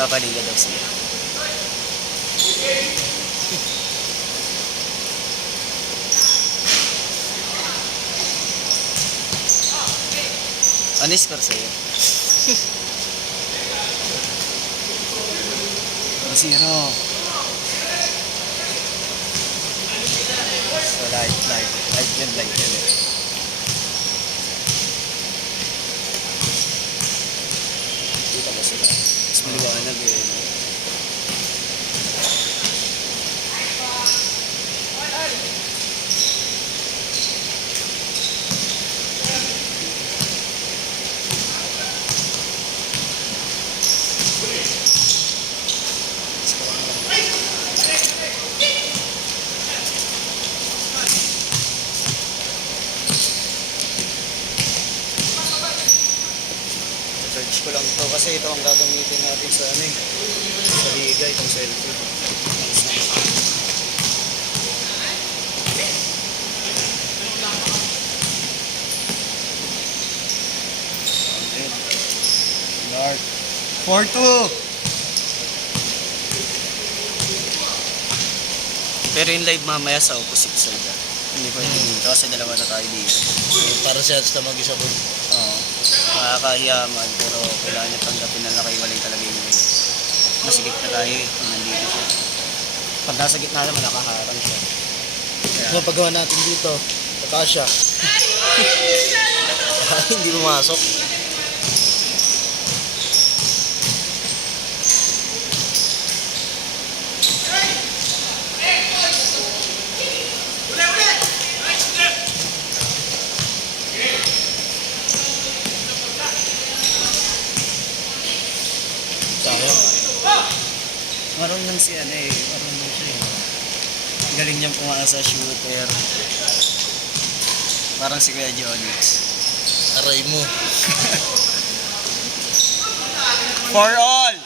Nagpapaliga daw siya. Ano yung score sa'yo? 0. So light yun eh. Kita mo sila. Mas maliwanag eh. Search ko lang ito kasi ito ang gagamitin natin sa ano eh. Sa liga, itong selfie. Dark. 4-2. Pero yung live mamaya sa opposite side. Hindi pwede dito kasi dalawa na tayo dito. Para siya sa mag-isa po. Oo. Makakahiyaman pero kailangan niya tanggapin na nakaiwalay talaga yung live. Masigit na tayo eh kung nandito siya. Pag nasa gitna naman nakaharang siya. Ano paggawa natin dito? Natasha. Hindi pumasok. Marunong si ano eh, marunong siya eh. Galing niyang pumasa sa shooter. Parang si Kuya Jonix. Aray mo. For all!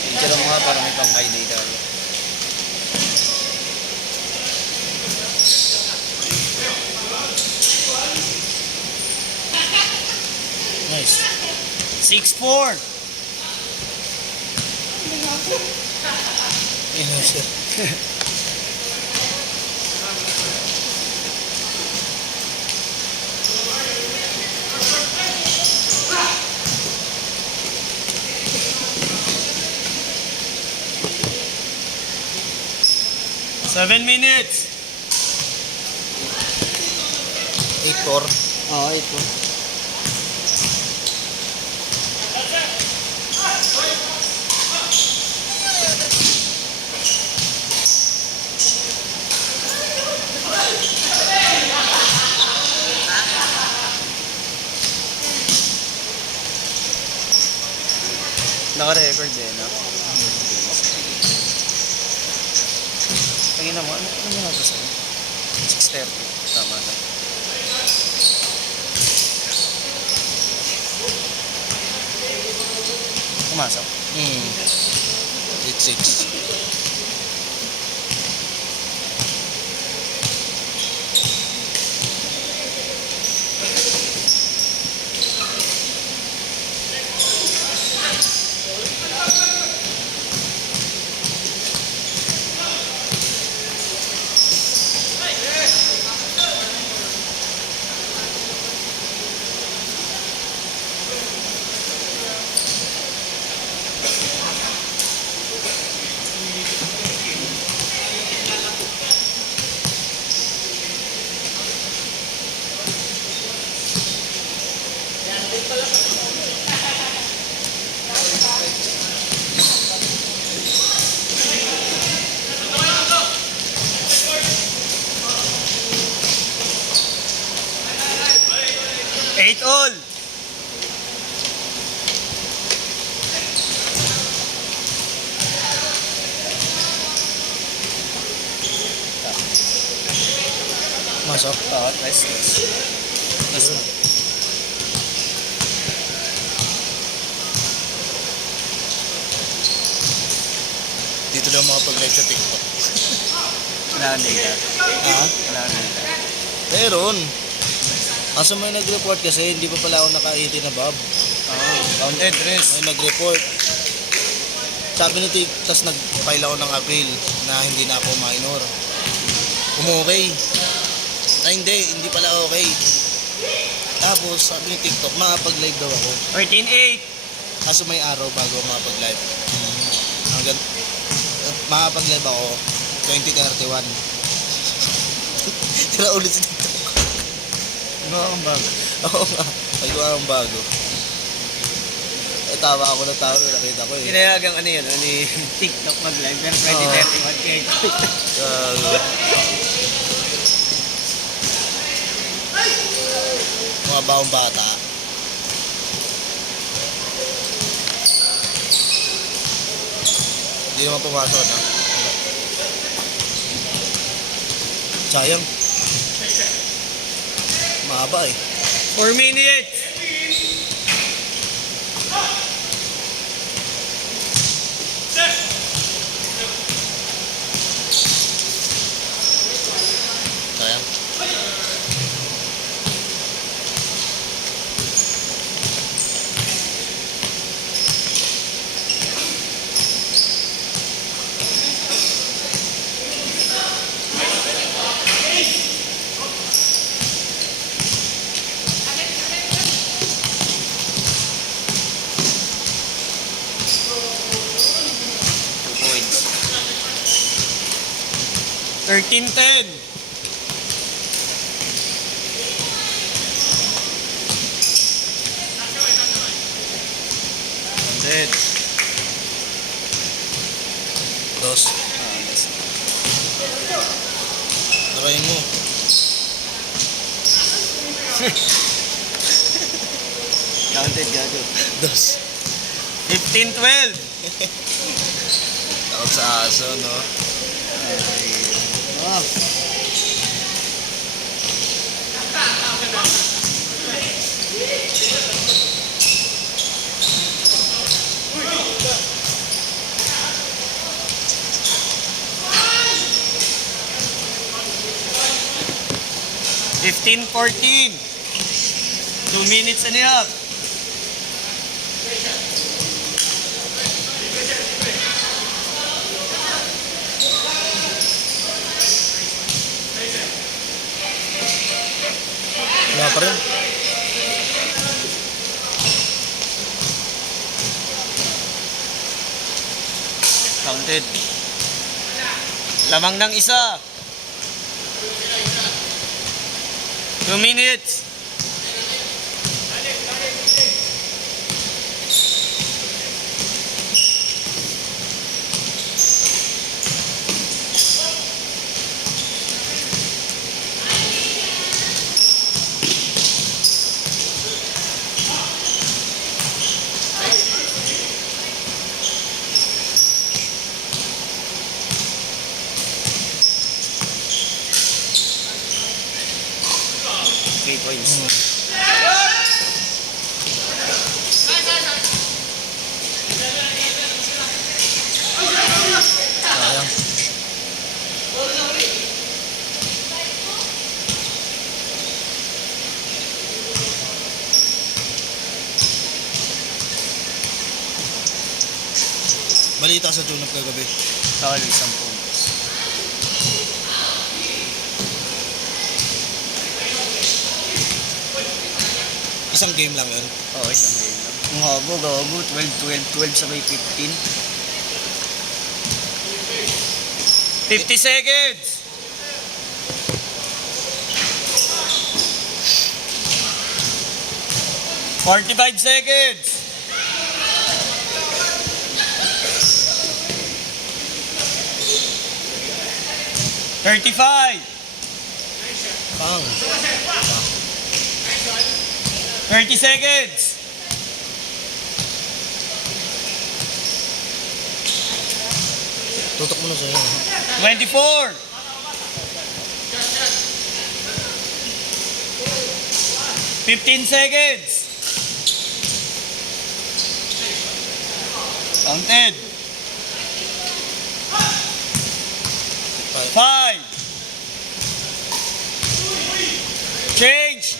Picture mo nga parang may pang high day tayo. Nice. 6-4. Ino siya. Seven minutes. 8-4. Oo, ito. Naka-record eh, no? Tingnan mo, ano ginagawa sa'yo? 6:30. Tama na. Pumasok. 8-6. Eight all. Masok. Oo, nice. Nice. Dito Hindi na makapag-live sa TikTok. Wala kang data. Ha? Wala kang data. Meron. Kaso may nag-report kasi, hindi pa pala ako naka-80 na Bob. Counted, Chris. May nag-report. Sabi ni Tik, tas nag-file ako ng appeal na hindi na ako minor. Okay. Ay hindi pala okay. Tapos sabi ni TikTok, makapag-live daw ako. 13-8. Kaso may araw bago ako makapag-live. Hanggang makapag-live ako 2031. Tira ulit si TikTok. Gawa kang bago. Oo nga, may gawa akong bago. Tawa ako ng tao na nakita ko eh. Pinayagang ano yun, ni TikTok mag-live, pero 2031 kaya. Mga baong bata. Hindi naman pumasok na. Sayang. Mahaba eh. 4 minutes. Sayang. Points. 13-10. Dead. Dos. Tarayin mo. Counted, gago. Dos. 15-12. Takot sa aso, no? Oh. $15-14. 2 minutes and a half. Wala pa rin. Counted. Lamang ng isa. 2 minutes. Three points. Sayang. Balita sa tune-up kagabi. Tawal 10 points. Isang game lang yun. Oo, isang game lang. Ang habo, gago. 12 sabay 15. 50 seconds! $45 seconds! $35! Pang. 30 seconds! Tutok mo na sa'yo. 24! 15 seconds! Counted! 5. Change.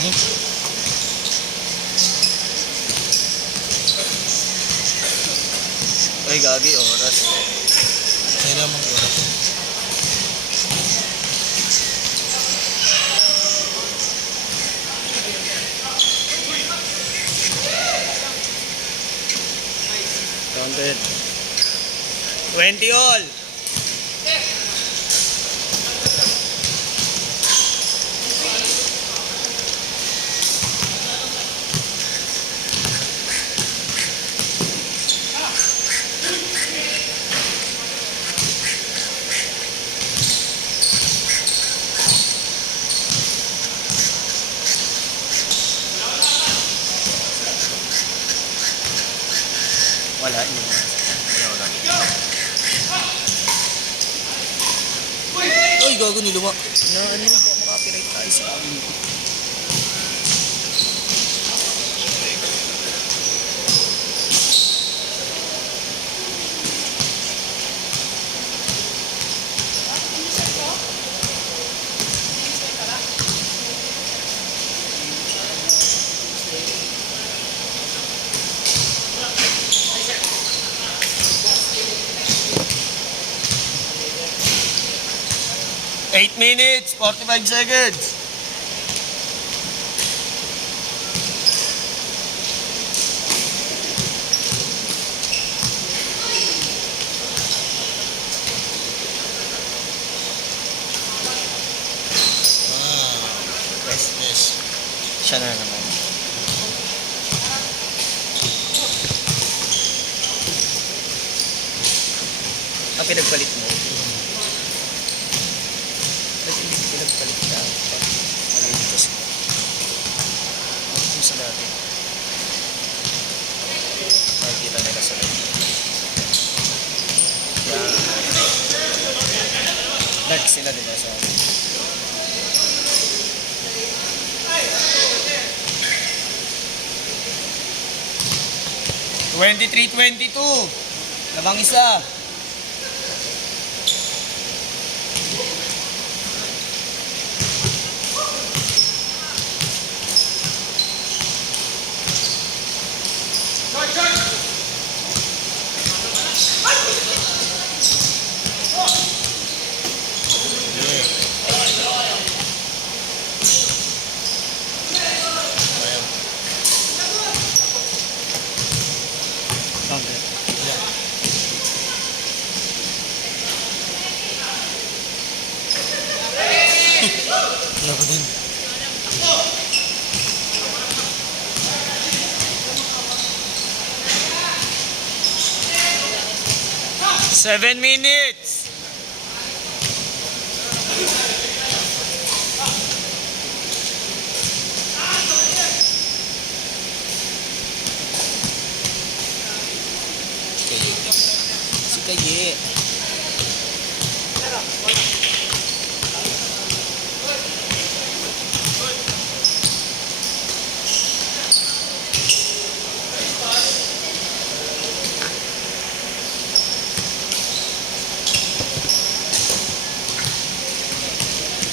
Mhm. Ay, gagi, oras. Kailan mang oras? Counted. 20 all. Wala, hindi mo. Wala. Ay, gago niluwa. Na ano yun, makapiright tayo sa amin. Eight minutes, 45 seconds. Yes. Siya na naman. Ang pinagpalit mo. Ba't hindi pinagpalit ka? Ano yung kasi? Ano yung sa dati? Nakikita nila sa dati. Yan. Dark sila diba sa akin? $23.22. Labang isa. Okay. Wala pa din. Seven minutes. Si Kaye.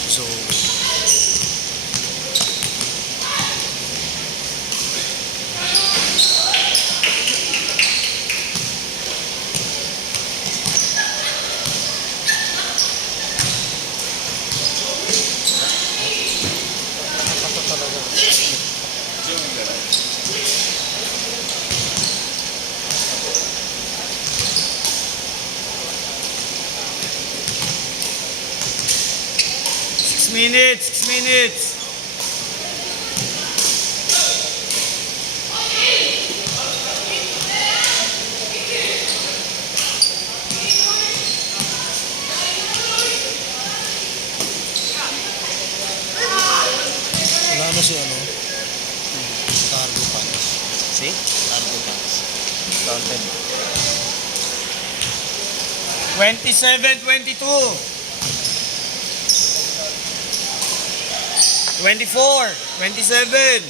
So, Six minutes. kasi ano, cargo pants. See? Cargo pants. Counted. 27-22. 24. 27.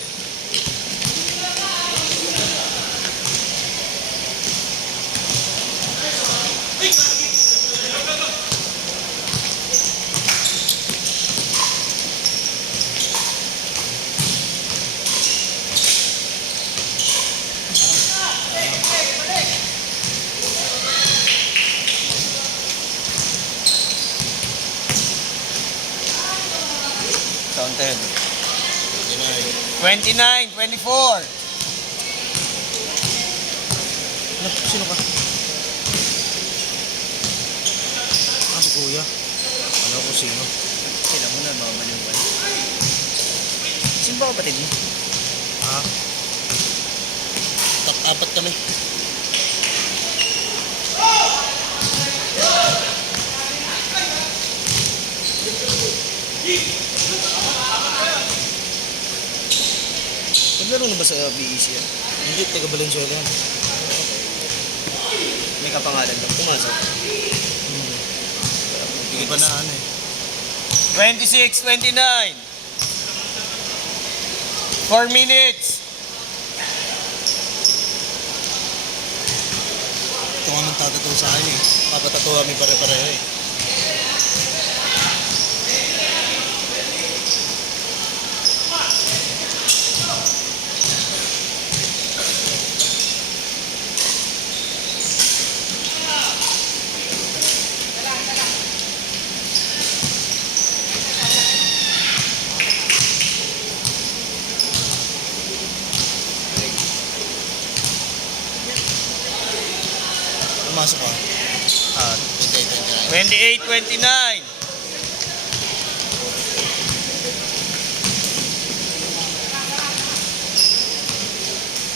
Counted. 29. 29, 24. Ano? Sino ka? Ah, si kuya. Ano ko sino? Sila mo na, mga manuwal. Sino ba kapatid mo? Ah. Apat kami. Naglaro na ba sa BEC yan? Hindi, taga Valenzuela yan. May kapangalan doon. Pumasok. Hindi pa na ano eh. 26, 29. 4 minutes. Ito nga magtatato sa akin eh. Papatato kami pare-pareho eh. Pumasok ka. Ah, 28, 28, 29. 29.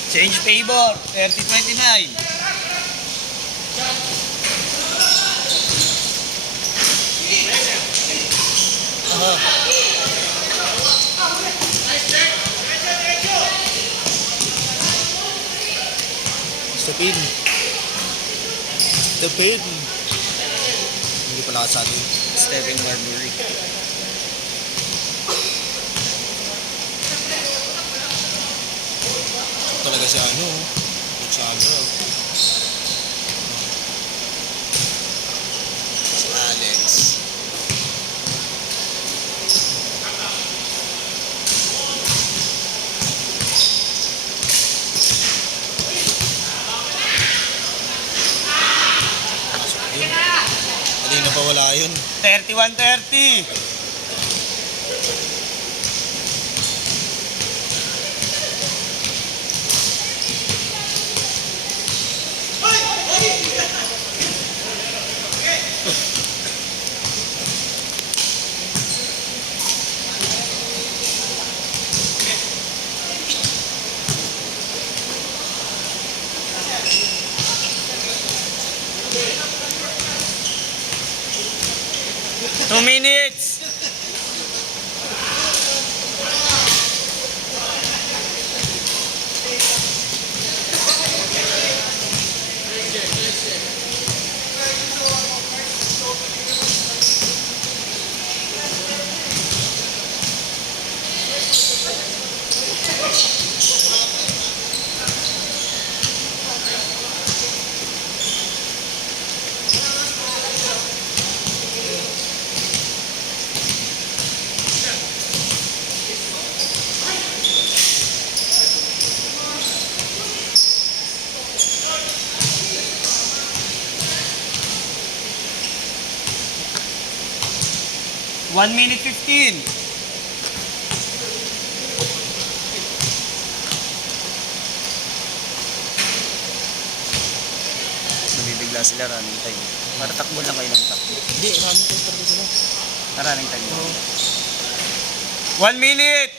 Change favor. 30, 29. Aha. Stupid. Stupid. Hindi pala kasali. Stephen Marbury. Talaga si ano. Alexandra. Si Alex. Pasok yun. Kanina pa wala yun. 31, 30. Two minutes. One minute 15. Nabibigla sila running time. Para takbo lang kayo ng takbo. Hindi, running time talaga sila. Running time. Oo. 1 minute.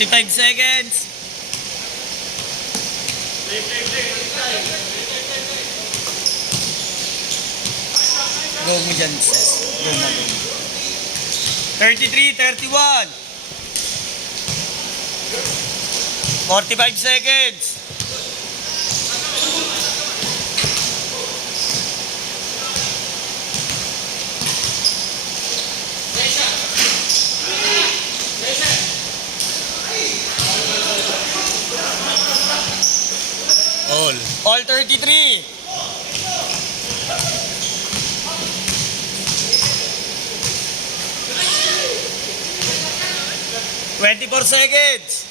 $55 seconds. Go mo dyan, sis. Go na, go. 33, 31. 45 seconds. All 33. Twenty-four seconds.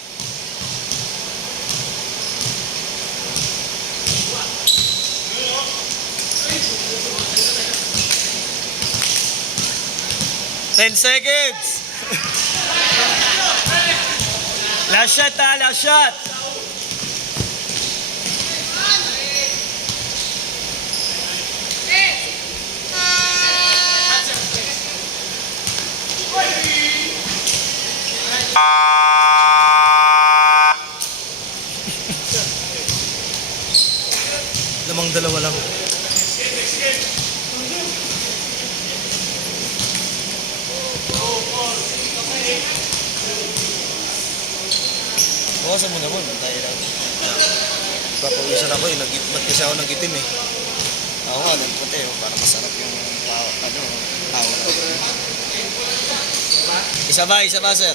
Ten seconds. Last shot, last shot. Lamang dalawa lang. Bawasan mo naman. Tayo lang. Papawisan ako eh. Ba't kasi ako nagitim eh. Ako nga, nagputi oh, para masarap yung tao. Isa ba, sir?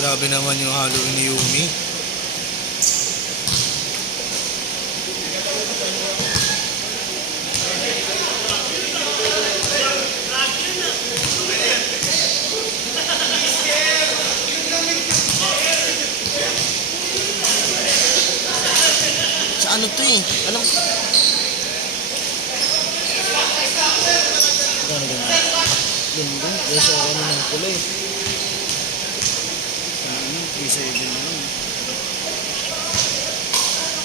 Grabe naman yung Halloween ni Yumi. Sa ano to eh? Alam ko. Ganda. Ganda. Yes, ako ng kulay. Isa yun naman.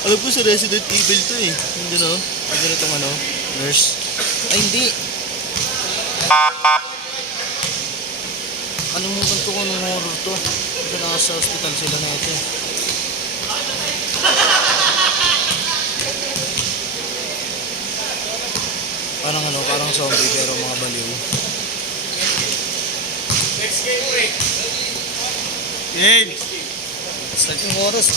Alam ko sa Resident Evil to eh. Hindi no? Ang ganitong ano? Nurse. Ay hindi. Kalimutan ko kung anong horror to. Kasi nasa hospital sila na ito. Parang ano, parang zombie pero mga baliw. Next game break. Game. Start yung oras.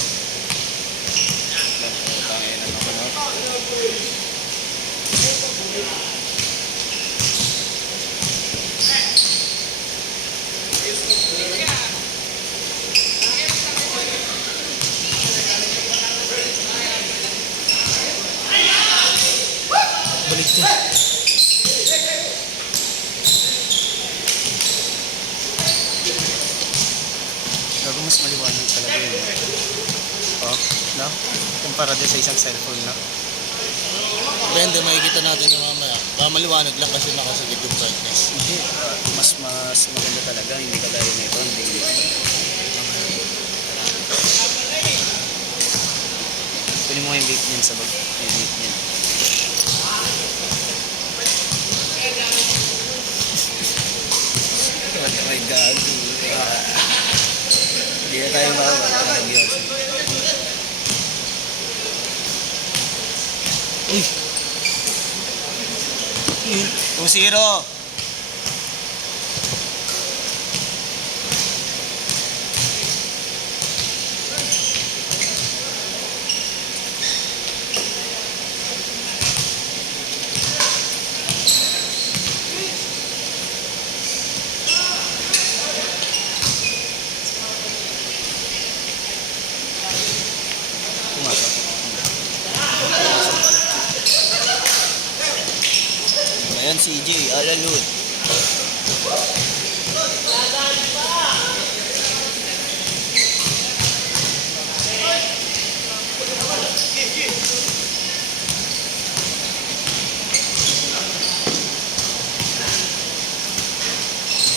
Balik to. Gago mas maliwanag talaga yun. Oh, no? Kumpara din sa isang cellphone, no? Depende, makikita natin yung mamaya. Maliwanag lang kasi nakasagit yung brightness. Hindi. Mas maganda talaga. Hindi kagaya na ito. Hindi. Kunin mo yung vape niyan sa bag. Yung vape niyan. May gago. Hindi na tayo makakagyan. Uy! 2-0. Ayan si EJ, alalud.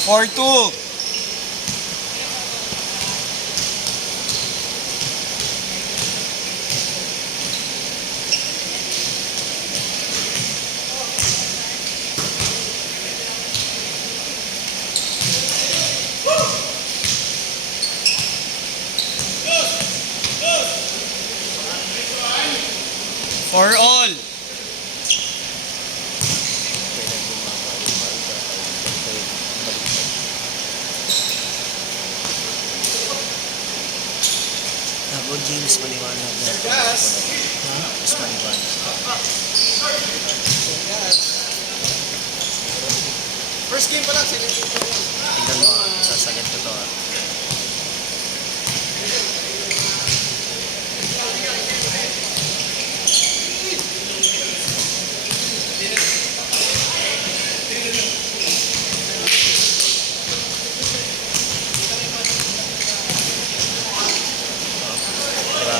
Four two. For all. Nako, James, maliwanag na. Mas maliwanag. First game pa lang, second game pa lang. Tingnan mo, sasagat ko to. Diba?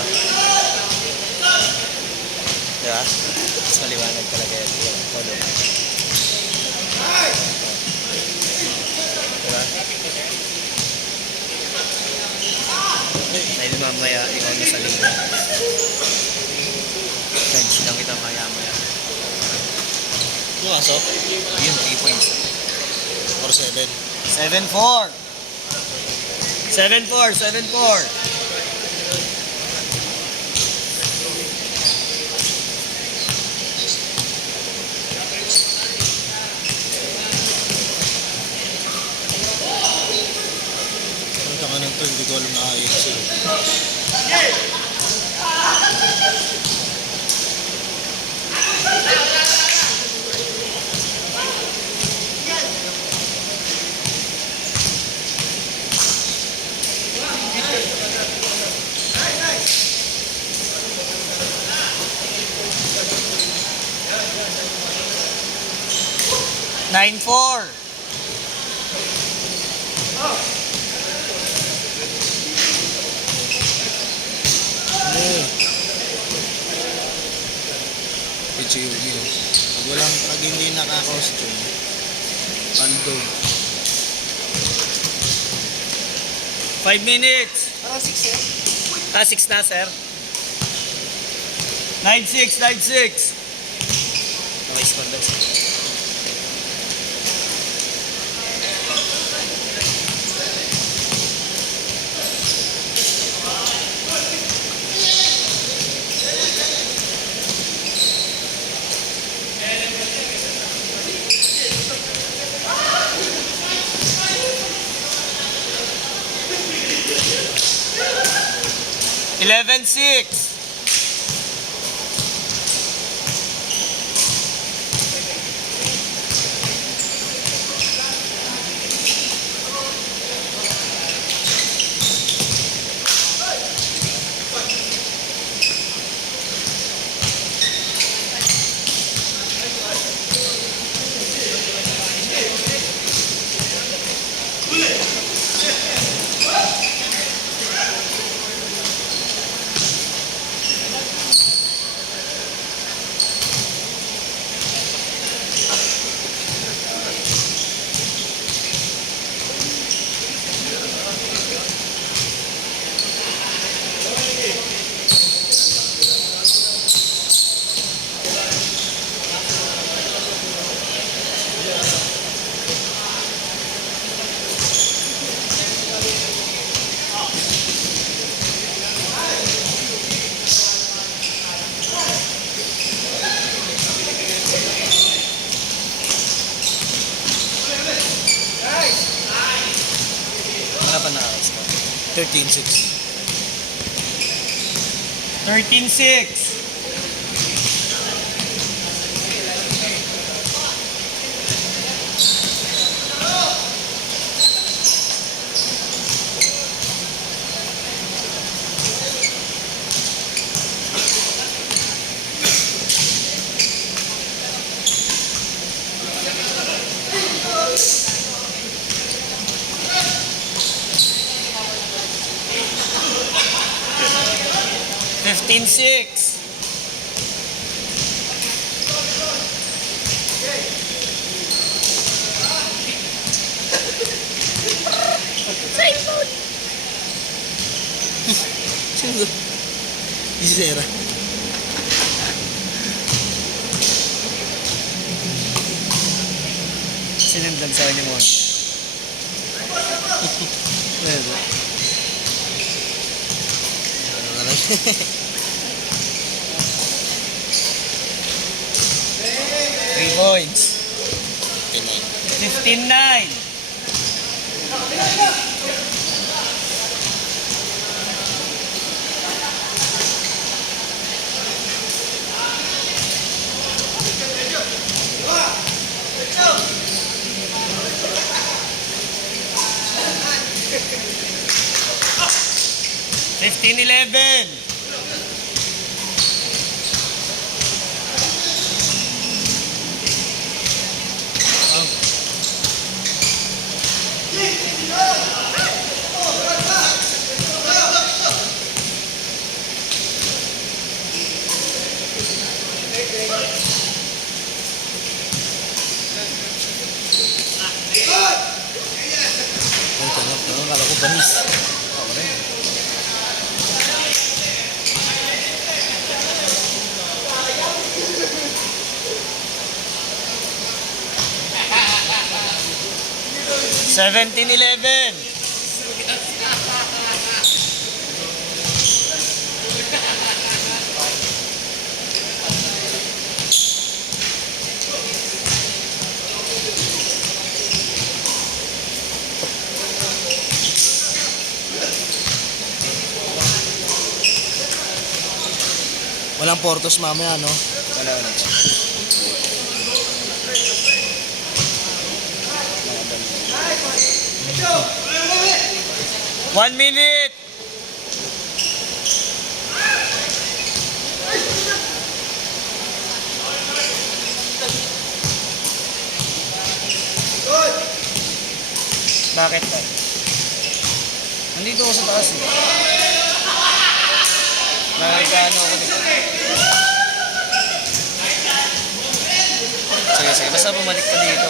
Diba? Mas maliwanag talaga yan. Todo. Diba? Dahil mamaya, ikaw na sa linggo. Bench lang kita maya-maya. Pumasok? Yun, 3 points. Or 7? 7-4. 7-4, 7-4. Ang tanga ng to, hindi ko alam na ayos sila. Nine four. Pichi yun yun. Pag hindi naka-costume, undog. 5 minutes. Parang 6 eh. 6 na, sir. 9-6, 9-6. Okay, score daw, sir. Eleven six. Wala pa na ayos ko. 13-6. 13-6. Fifteen six. Sino? Si Sarah. Sinundan sa kanya mo. Ano ba? Ano ka lang? Points. 59. 15-9. Fifteen 11. Ang tanong, kala ko banis. 17-11. Walang portos mamaya, no? Wala na. 1 minute. Bakit ba? Nandito ako sa taas eh. Nagano ako dito. Sige, sige. Basta bumalik ka dito.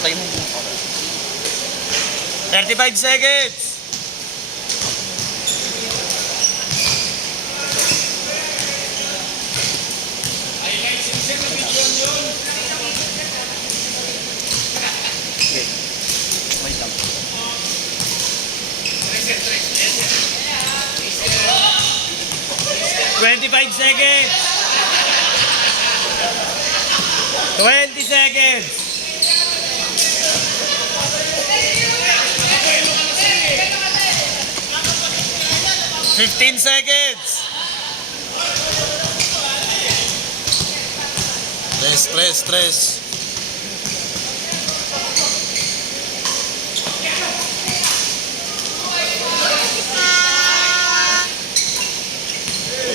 Patay mo. 35 seconds. Okay. Wait lang. 25 seconds. 20 seconds. 15 seconds. Stress.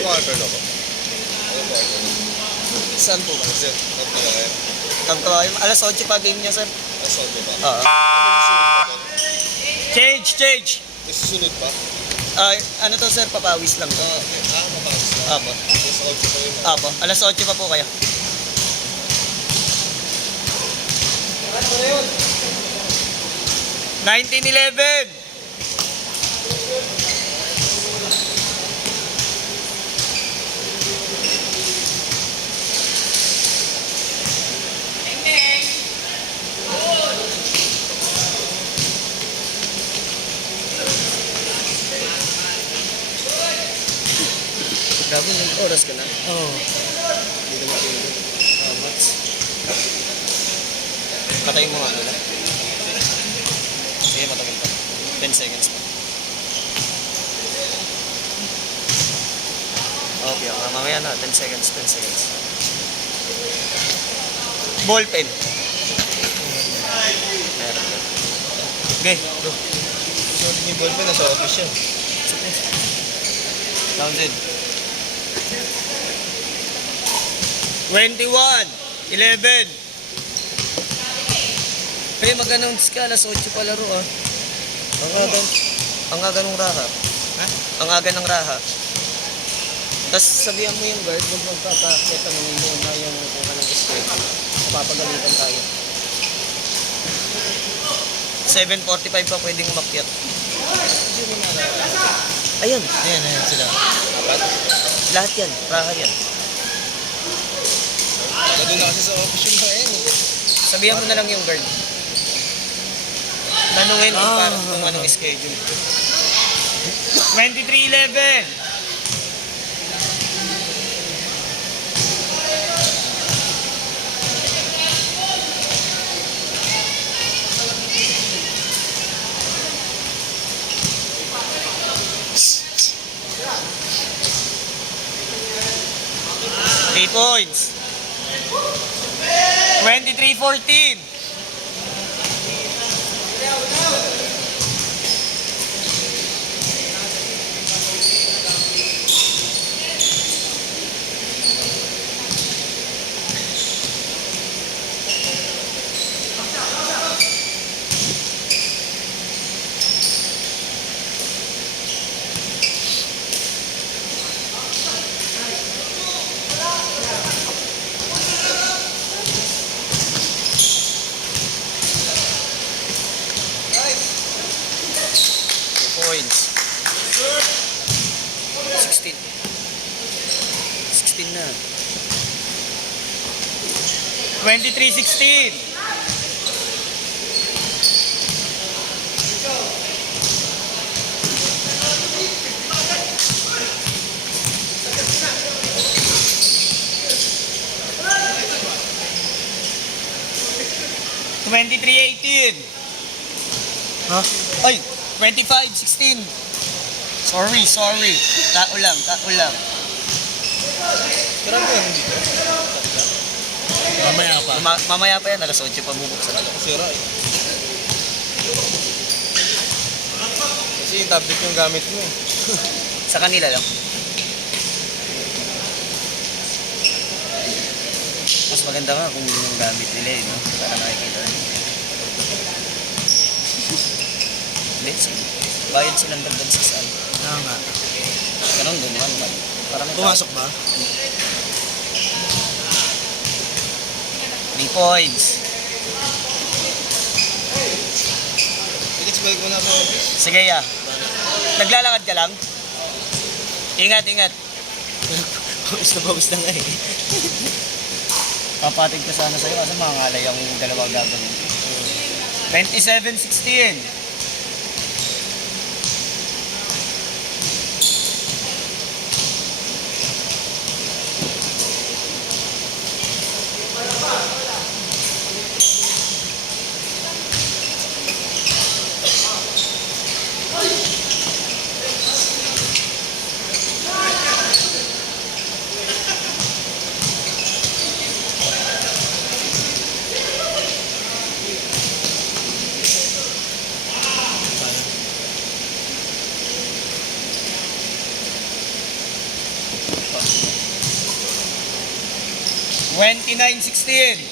Quarter ako. Saan po ba? Sir, kayo. Tagkawain. Alas 8 pa game niya, sir. Asote ba? Oo. Ano yung susunod pa doon? Change. May susunod pa? Ano to, sir? Papawis lang to. Mapapagos na. Apo. Mas 8 pa yun. Apo. Alas 8 pa po kayo. Ano na yun? 19-11. Gago, ng oras ka na. Oo. Hindi ka matulog. Mats. Patay mo nga na. Sige, matagal pa. 10 seconds pa. Okay, mamaya na. 10 seconds. Ball pen. Meron ka. Okay, go. So, yung ballpen nasa office yan. Townsend. 21-11. Kaya mag-announce ka, alas 8 pa laro ah. Ang aga ng raha. Ha? Ang aga ng raha. Tapos sabihan mo yung guard, huwag magpapakita mo yung na yung kung anong schedule. Papagalitan tayo. 7:45 pa pwedeng umakyat. Ayun. Ayan sila. Lahat yan. Raha yan. Nandun na kasi sa office yung mga yan. Sabihan mo na lang yung guard. Tanungin kung anong schedule. 23-11. 3 points. 23-14. Points. 16. 16 na. 23-16. Ha? Ay, 25-16. Sorry. Tao lang. Grabe yan dito. Mamaya pa. Mamaya pa yan, alas 8 pa bubuksan. Sira eh. Kasi yung tablet yung gamit mo eh. Sa kanila lang. Mas maganda nga kung yung gamit nila eh, no? Para makikita. Hindi, bayad silang dagdag sa saan. Kaya nga. Ganun din naman. Para may Pumasok ba? 3 points. Felix, balik mo na sa office. Sige ya. Naglalakad ka lang? Ingat. Pawis na nga eh. Papatid ko sana sa'yo kasi mangalay ang dalawa gagawin. 27-16. Sayang. 29-16.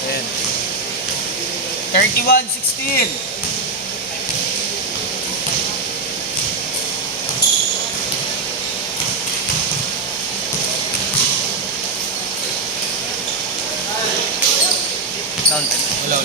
Ayan. 31-16. Counted. Wala.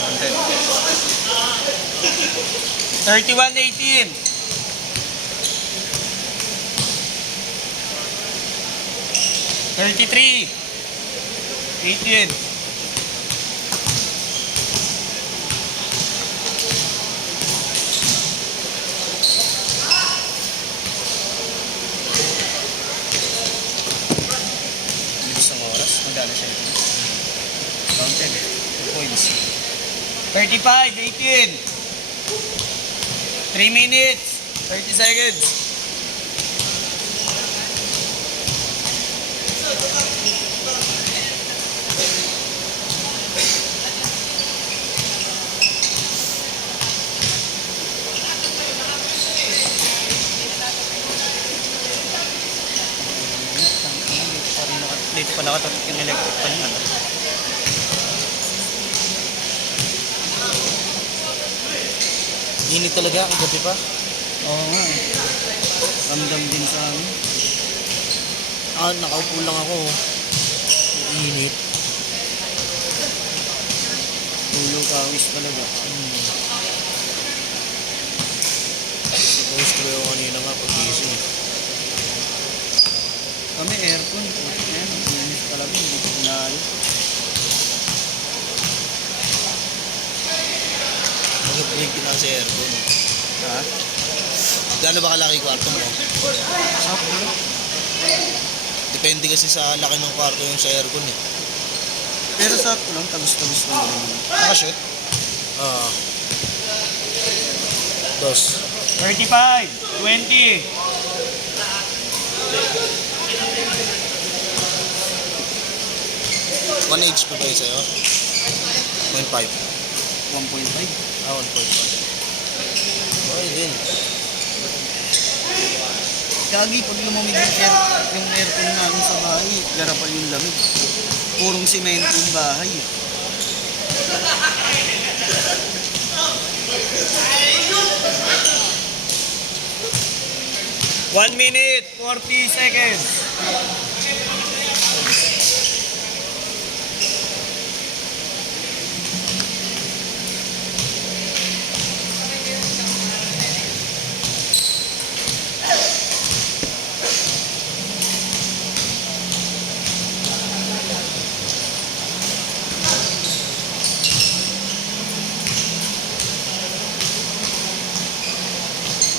Counted. 31-18. 33-18. Bilis ng oras. Magdala siya ito. Counted. 2 points. 35-18. 3 minutes. 30 seconds. Dito pa nakatatok yung electric pan niya. Init talaga ang gabi pa. Oo nga eh. Ramdam din sa amin. Nakaupo lang ako. Ang init. Tulog kawis talaga. Gusto ko yung kanina nga pag-gising. Kami aircon. Ayan, init talaga. Hindi ko pinalo. Mag-break na sa aircon. Ha? Gaano ba kalaki kwarto mo? Depende kasi sa laki ng kwarto yung sa aircon eh. Pero sakto lang. Tagus-tagus lang rin. Nakashoot? Oo. Dos. 35, 20. 1 HP ba yun sa'yo? 0.5. 1.5. 1.5. Okay din. Gagi, pag lumamig yung aircon namin sa bahay, garapal yung lamig. Purong simento yung bahay. 1 minute, 40 seconds.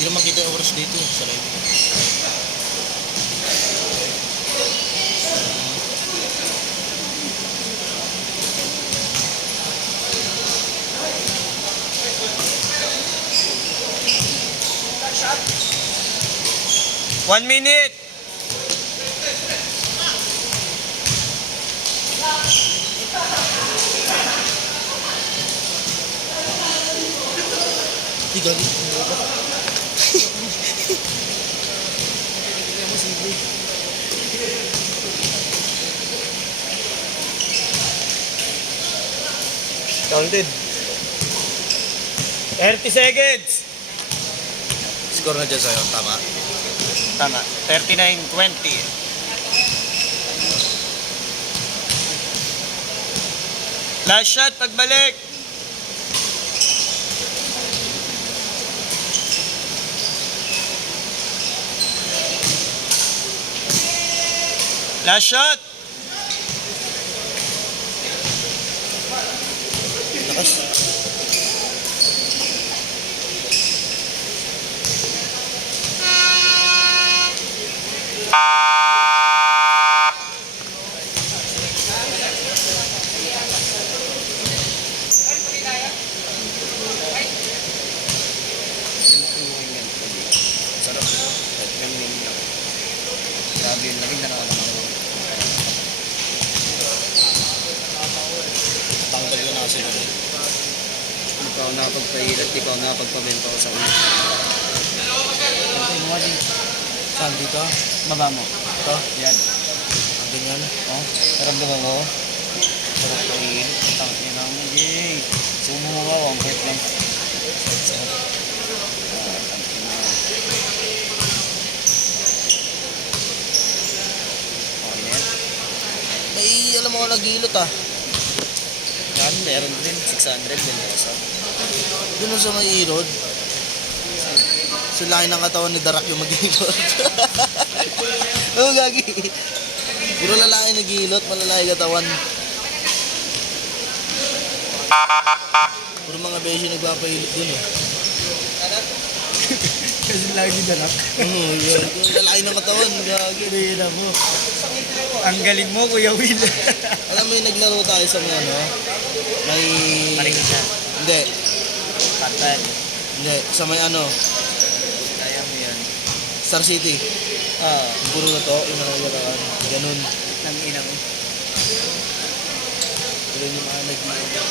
Hindi naman kita yung oras dito sa live. One minute. Di galit. Counted. 30 seconds. Score na dyan sa'yo, tama. Tama, 39-20. Last shot, pagbalik. Last shot. Lakas. Sarap. Ganun lang. Grabe yung lamig na nakakamdaman. Tanggal ko na kasi nun. Ikaw nakapagpahilat, ikaw nakapagpabenta ko sa ulo. Okay, mga din. Saan dito? Baba mo. Ito? Yan. Ang ganyan. Oh, naramdaman mo? Sarap pahilit. Tangit niya naman. Yay! Sumo ka, 1 lang. Okay na yan. May alam mo ko nagilot ah. Yan, meron din. 600 din. Doon sa may irod. So laki ng katawan ni Darak yung magilot. Oo, gagi. Puro lalaki nagilot, malalaki katawan. Puro mga beshi nagpapahilot dun eh. Kasi lagi ni Darak. Oo, yun. Lalaki ng katawan, gagi. Hindi mo. Ang galing mo, Kuya Will. Alam mo yung naglaro tayo sa may ano? May... Marikisa. Hindi. Patan. Hindi, sa may ano, Kaya mo yan. Star City. Yung puro na to, yung nakagaraan. Ganun. Nang ina mo. Ganun yung mga nag-iinom.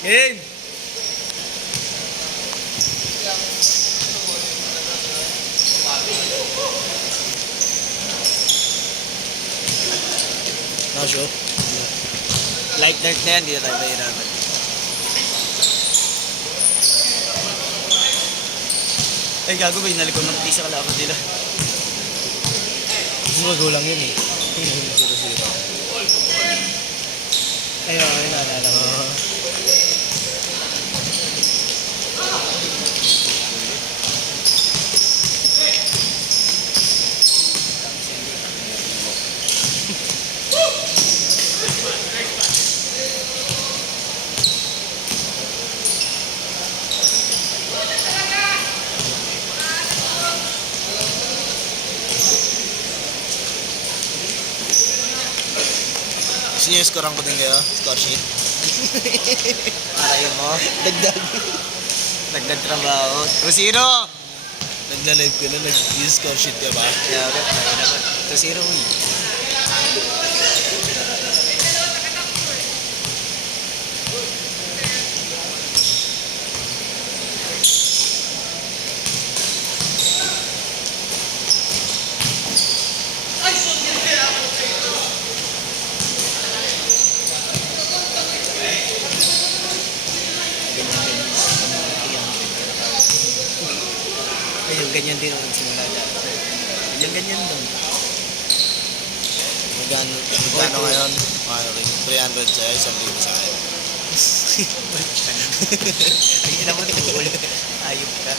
Game! Nakashoot. Light dart na yan, hindi na tayo mahirapan. Ay, gago ba? Inalikon ng tisa kalaban nila. Kasi magulang yun eh. 0-0. Ayun, ayun, naalala ko. Gusto niyo scorean ko din kayo? Score sheet? Ayaw mo? Dagdag. Dagdag trabaho. 2-0! Nagla-live ko na, nag-score sheet ka ba? Kaya agad, tayo naman. 2-0. Ayun, ganyan din ang simula dati. Ganyan doon. Magkano ngayon? Ano rin? 300 sa'yo, 1,000 sa akin. Ay, ina mo tungkol. Ayop ka.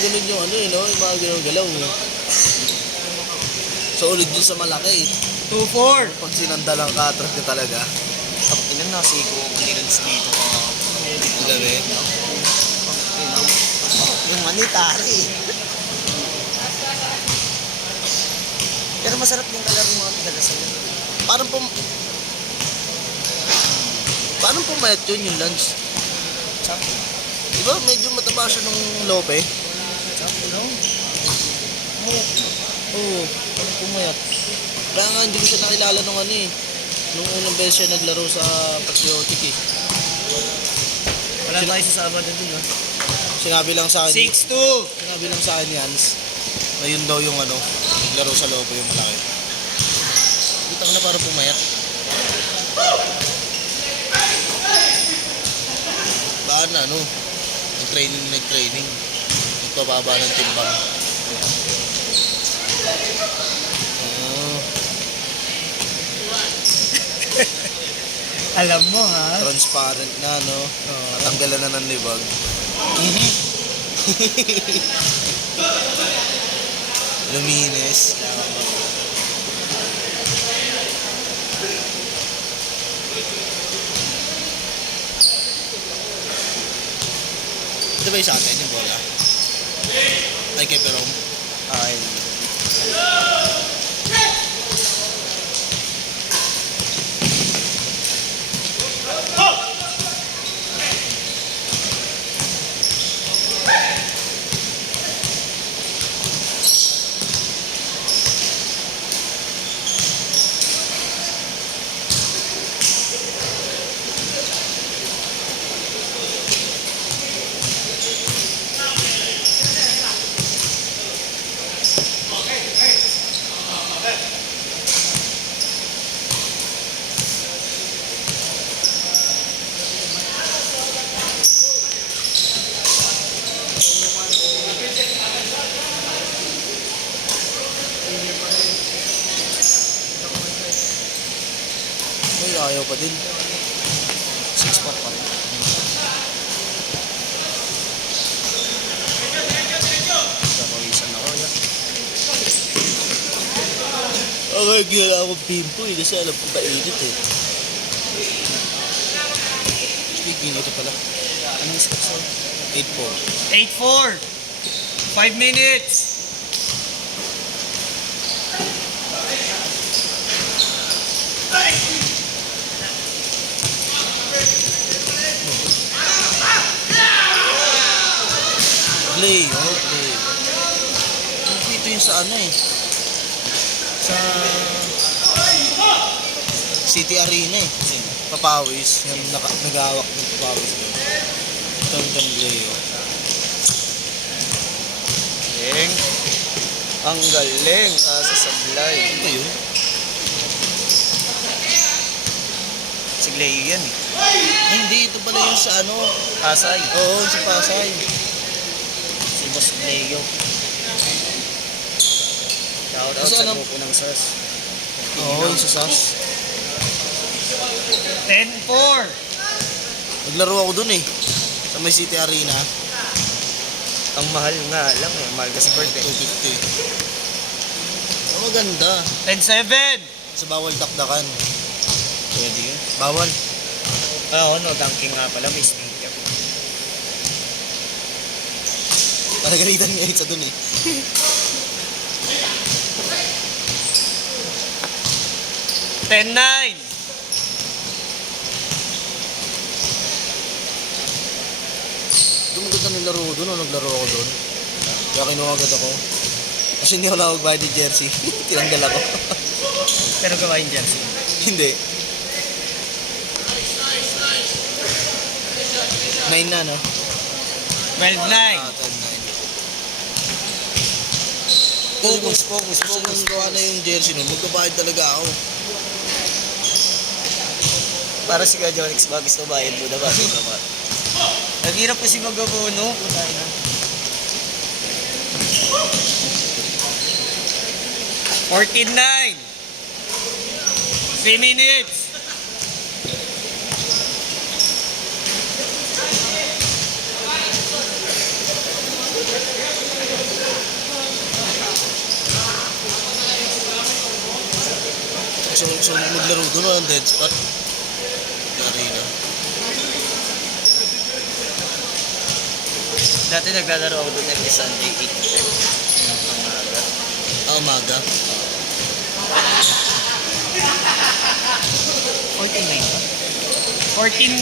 Ganun yung ano no? Yung mga ganun galaw eh. So ulit yun sa malaki. 2-4! Pag sinandalang ka-attract ka talaga. Tapos ilan na sigo ang nilans dito ka. Grabe. Yung manitari. Pero masarap yung kalaro ng mga tigalasan yun. Parang pumayat yun yung lunch. Sakto. Diba medyo mataba siya nung Lope? Sakto lang. Oo, parang pumayat. Kaya nga hindi ko siya nakilala nung ano eh. Nung unang beses siya naglaro sa Patriotic eh. Wala tayo sa Sabado dun, ha? Sinabi lang sa akin. 6-2! Sinabi lang sa akin Yans. Na yun daw yung ano, naglaro sa Lope yung malaki. Kita ko na parang pumayat. Baka na ano, nag-training. Nagpababa ng timbang. Alam mo, ha? Transparent na no. Natanggalan na ng libag. Luminis. Ito ba yung sa atin yung bola? Ay kay Perong. Ay. Ay, ayaw pa din. 6-4 pa rin. Okay, gila akong bimpo eh, kasi alam ko mainit eh. Speaking, ito pala. Anong score sa'yo? 8-4. 8-4. 5 minutes. Play, oh, play. Ito yung sa ano eh. Sa City Arena eh. Papawis. Yung nag-aawak ng papawis. Ito yung play, oh. Galing. Ang galing. Sa sablay. Ito yun. Si Gleo yan eh. Ay, hindi. Ito pala yung sa ano. Pasay. Oo, sa Pasay. Si Boss Gleo. Shoutout Kasi sa alam- grupo ng SAS. Oo, yung sa SAS. 10-4. Naglaro ako dun eh. Sa may City Arena. Ang mahal nga lang eh. Mahal kasi per day. 250. Oh, maganda. 10-7. Sa bawal takdakan. Pwede yun. Bawal. Oo, no, dunking nga pala. May stadium. Panagalitan nga sa dun eh. Ten-9. Dumaganda ng laro ko dun o naglaro ako dun. Kaya kinuha agad ako. Kasi hindi ako nakapagbayad ng jersey. Tinanggal ako. Pero gawain jersey. Hindi. 9 na, no? 12-9. 12-9. Focus, focus, Kasi kung gawa na yung jersey nun, magbabayad talaga ako. Para si Kuya Jonix, bagis na bayad mo na ba? Ang hirap kasi mag-abono. Putay na. 14-9. 3 minutes. So maglaro doon walang dead spot. Arena. Dati naglalaro ako doon every Sunday 8 to 10. Umaga. 14-9 ba? 14-9.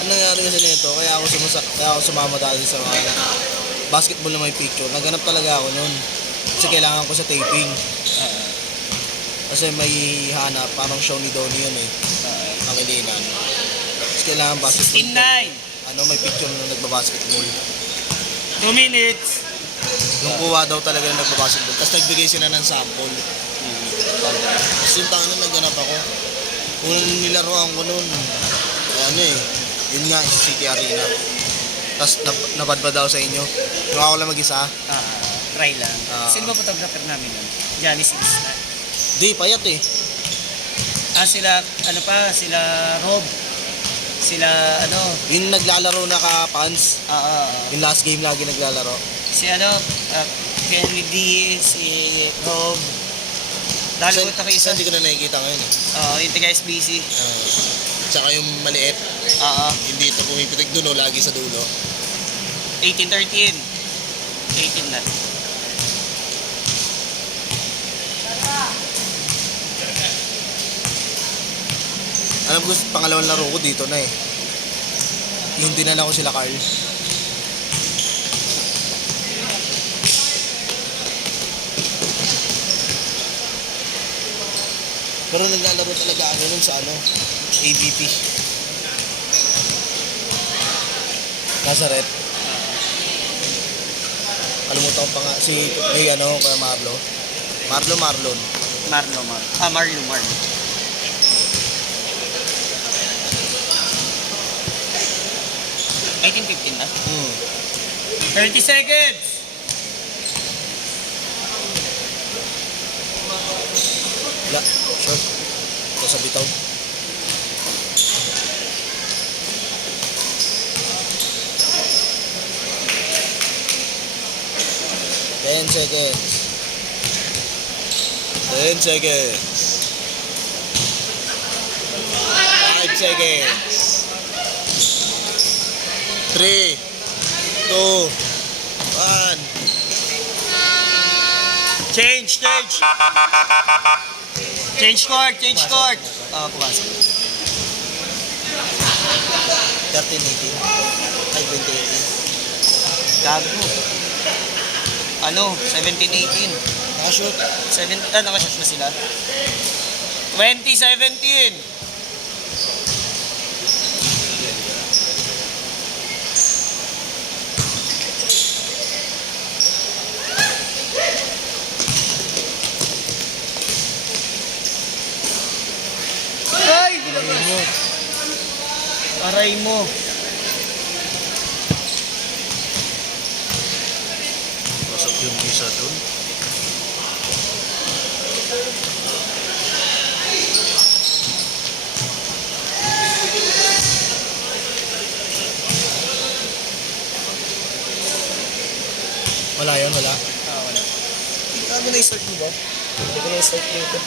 Ang nangyari kasi nito, kaya ako sumama dati sa mga basketball na may picture. Naghanap talaga ako noon. Kasi kailangan ko sa taping. Kasi may hanap, parang show ni Donnie yun eh. Ang ilinan. Kasi kailangan basketball. 16-9. May picture na nagbabasketball. 2 minutes. Yung kuha daw talaga na nagbabasketball. Tapos nagbigay sila ng sample. Tapos yung tangan na naghanap ako. Kung nilaruan ko noon, ano eh, yun nga, sa City Arena. Tapos nabadbad daw sa inyo. Yung ako lang mag-isa. Try lang. Sino ba photographer namin nun? Johnny Six na. Di, payat eh. Sila, ano pa, sila Rob. Sila, ano, Yung naglalaro na ka-pants. Yung last game lagi naglalaro. si ano, Kenny D, si Rob. Dahil ko ito kayo isa. Hindi ko na nakikita ngayon eh. Yung taga SBC. Tsaka yung maliit. Hindi ito pumipitik dulo, lagi sa dulo. 18-13. 18 na. Alam ko, pangalawang laro ko dito na eh. Yung dinala ko sila Carl. Pero naglalaro talaga ako nun sa ano, ABP. Nazareth. Kalimutan ko pa nga, si ano, kaya Marlon. Marlo. Marlo. 18-15 na. 30 seconds. Wala, short. Ito sa bitaw. Ten seconds. 10 seconds. 5 seconds. 3, 2, 1. Change. Change court. Pumasok. 13-18. Ay, 20-18. Gago. 17-18. Nakashoot. Nakashot na sila. 20-17. Ay! Aray mo. Pasok yung isa dun. Wala yun, wala. Wala. Ano na i-start mo ba? Hindi ko na i-start dito.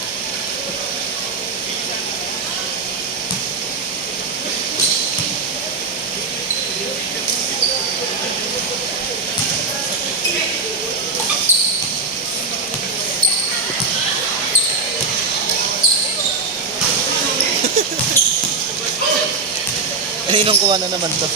Kaninong kuha na naman to?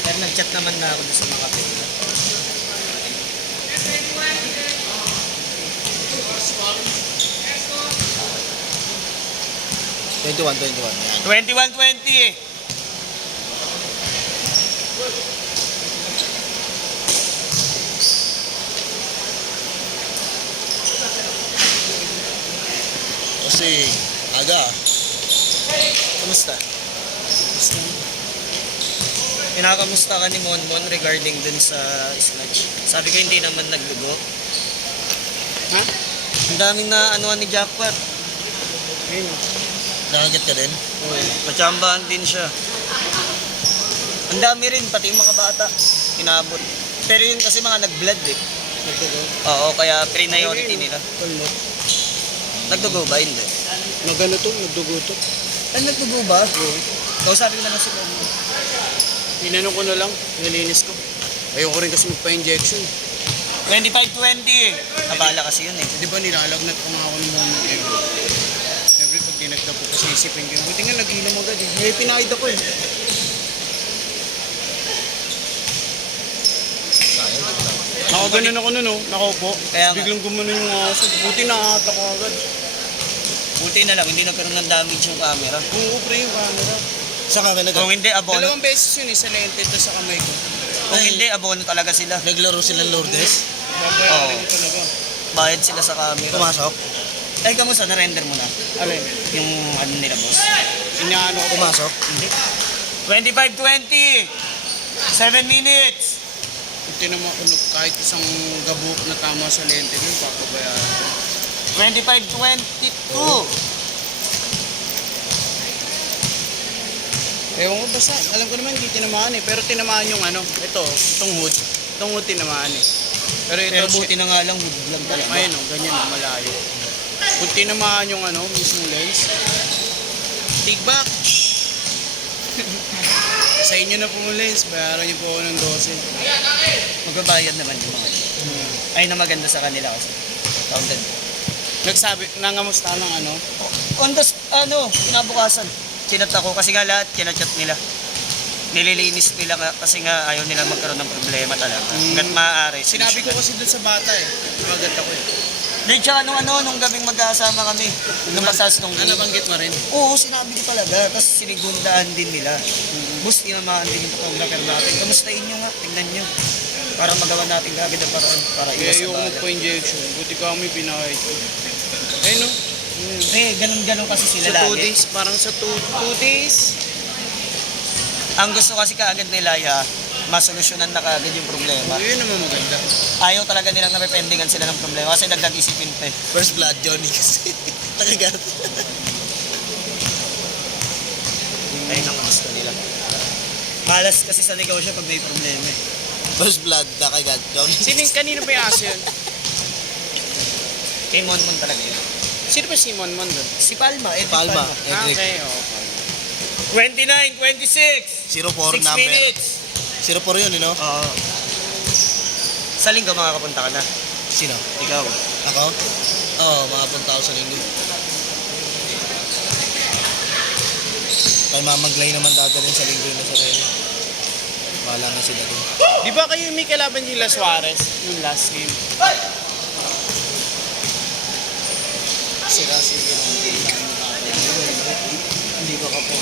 Pero nag-chat naman na ako doon sa mga pila. Yan. 21-20 eh. Kasi, aga. Kamusta? Kinakamusta ka ni Monmon regarding dun sa snatch? Sabi ko hindi naman nagdugo. Ha? Ang daming na anuan ni Jackpot. Ayun. Nakagat ka din? Pachambahan din siya. Ang dami rin, pati yung mga bata. Kinabot. Pero yun kasi mga nag-blood eh. Nagdugo. Oo, kaya priority nila. Almost. Nagdugo ba? Hindi. Nagano to? Nagdugo to? Ay, nagdugo ba? Oo. Kausapin ko na lang si Monmon. Inano ko na lang. Nilinis ko. Ayoko rin kasi magpa-injection. 25-20 eh. Abala kasi yun eh. Di ba nilalagnat ko nga ako ng moment every. Every pag dinagdag ko kasi isipin ko. Buti nga nag-inom agad eh. May pinahid ako eh. Nakaganon ako nun oh. Nakaupo. Kaya nga. Biglang gumanon yung aso. Buti nakahata ko agad. Buti na lang, hindi nagkaroon ng damage yung camera. Oo, pre yung camera. Saan ka nag- Kung hindi, abono. Dalawang beses yun eh. Sa lente to sa kamay ko. Kung hindi, abono talaga sila. naglaro silang Lourdes? Babayarin ko talaga. Bayad sila sa camera. Pumasok? Ay, kamusta? Na-render mo na? Alin? Yung ano nila, boss? Inaano ko. Pumasok? Hindi. 25-20! 7 minutes! Buti naman kung kahit isang gabok na tama sa lente ko, papabayaran ko. 25-22! Ewan ko basta, alam ko naman hindi tinamaan eh. Pero tinamaan yung ano, itong hood. Itong hood tinamaan eh. Pero ito, Pero buti na nga lang, hood lang talaga. ayun oh, ganyan oh, malayo. Kung tinamaan yung ano, mismong lens, take back. Sa inyo na po yung lens, bayaran niyo po ako ng 12. Magbabayad naman yung mga yun. Ay na maganda sa kanila kasi. Counted. Nagsabi, nangamusta ng ano, On the, kinabukasan. Chinat ako kasi nga lahat kinachat nila. Nililinis nila nga kasi nga ayaw nila magkaroon ng problema talaga. Hanggat maaari. sinabi ko kasi dun sa bata eh, nakagat ako eh. Di, tsaka nung gabing magkasama kami, nung masas nung Nabanggit mo rin? Oo, sinabi ko talaga. Tapos sinigundaan din nila. Bus, tinamaan din yung photographer natin. Kamustahin nyo nga, tingnan nyo. Para magawa natin kagad ang paraan. Para Kaya iwas sa ayoko bala. magpa-injection, buti kami pinahid ko. Ayun no? Eh, ganun-ganun kasi sila Sa 2 lagi. days, parang sa 2 days. Ang gusto kasi kaagad nila, masolusyonan na kaagad yung problema. Yun naman maganda. Ayaw talaga nilang napipendingan sila ng problema kasi dagdag isipin pa eh. First blood, Johnny kasi. Nakagat. Ayun ang gusto nila. Malas kasi sa negosyo pag may problema eh. First blood, kagad. Kanino ba yung aso yun? Kay Monmon talaga yun. Sino ba si Monmon doon? Si Palma, Edric Palma. Palma. Edric. Okay, oh. 29, 26! 04 6 number. minutes! 04 yun, you know? Oo. Sa linggo makakapunta ka na. Sino? Ikaw. Ako? Oo, makapunta ako sa linggo. Kay Mamaglay naman dadalhin sa linggo na sa Rene. Wala na sila dun. Di ba kayo may kalaban yung La Suarez? Yung last game. Sila sige lang. Hindi ko kapag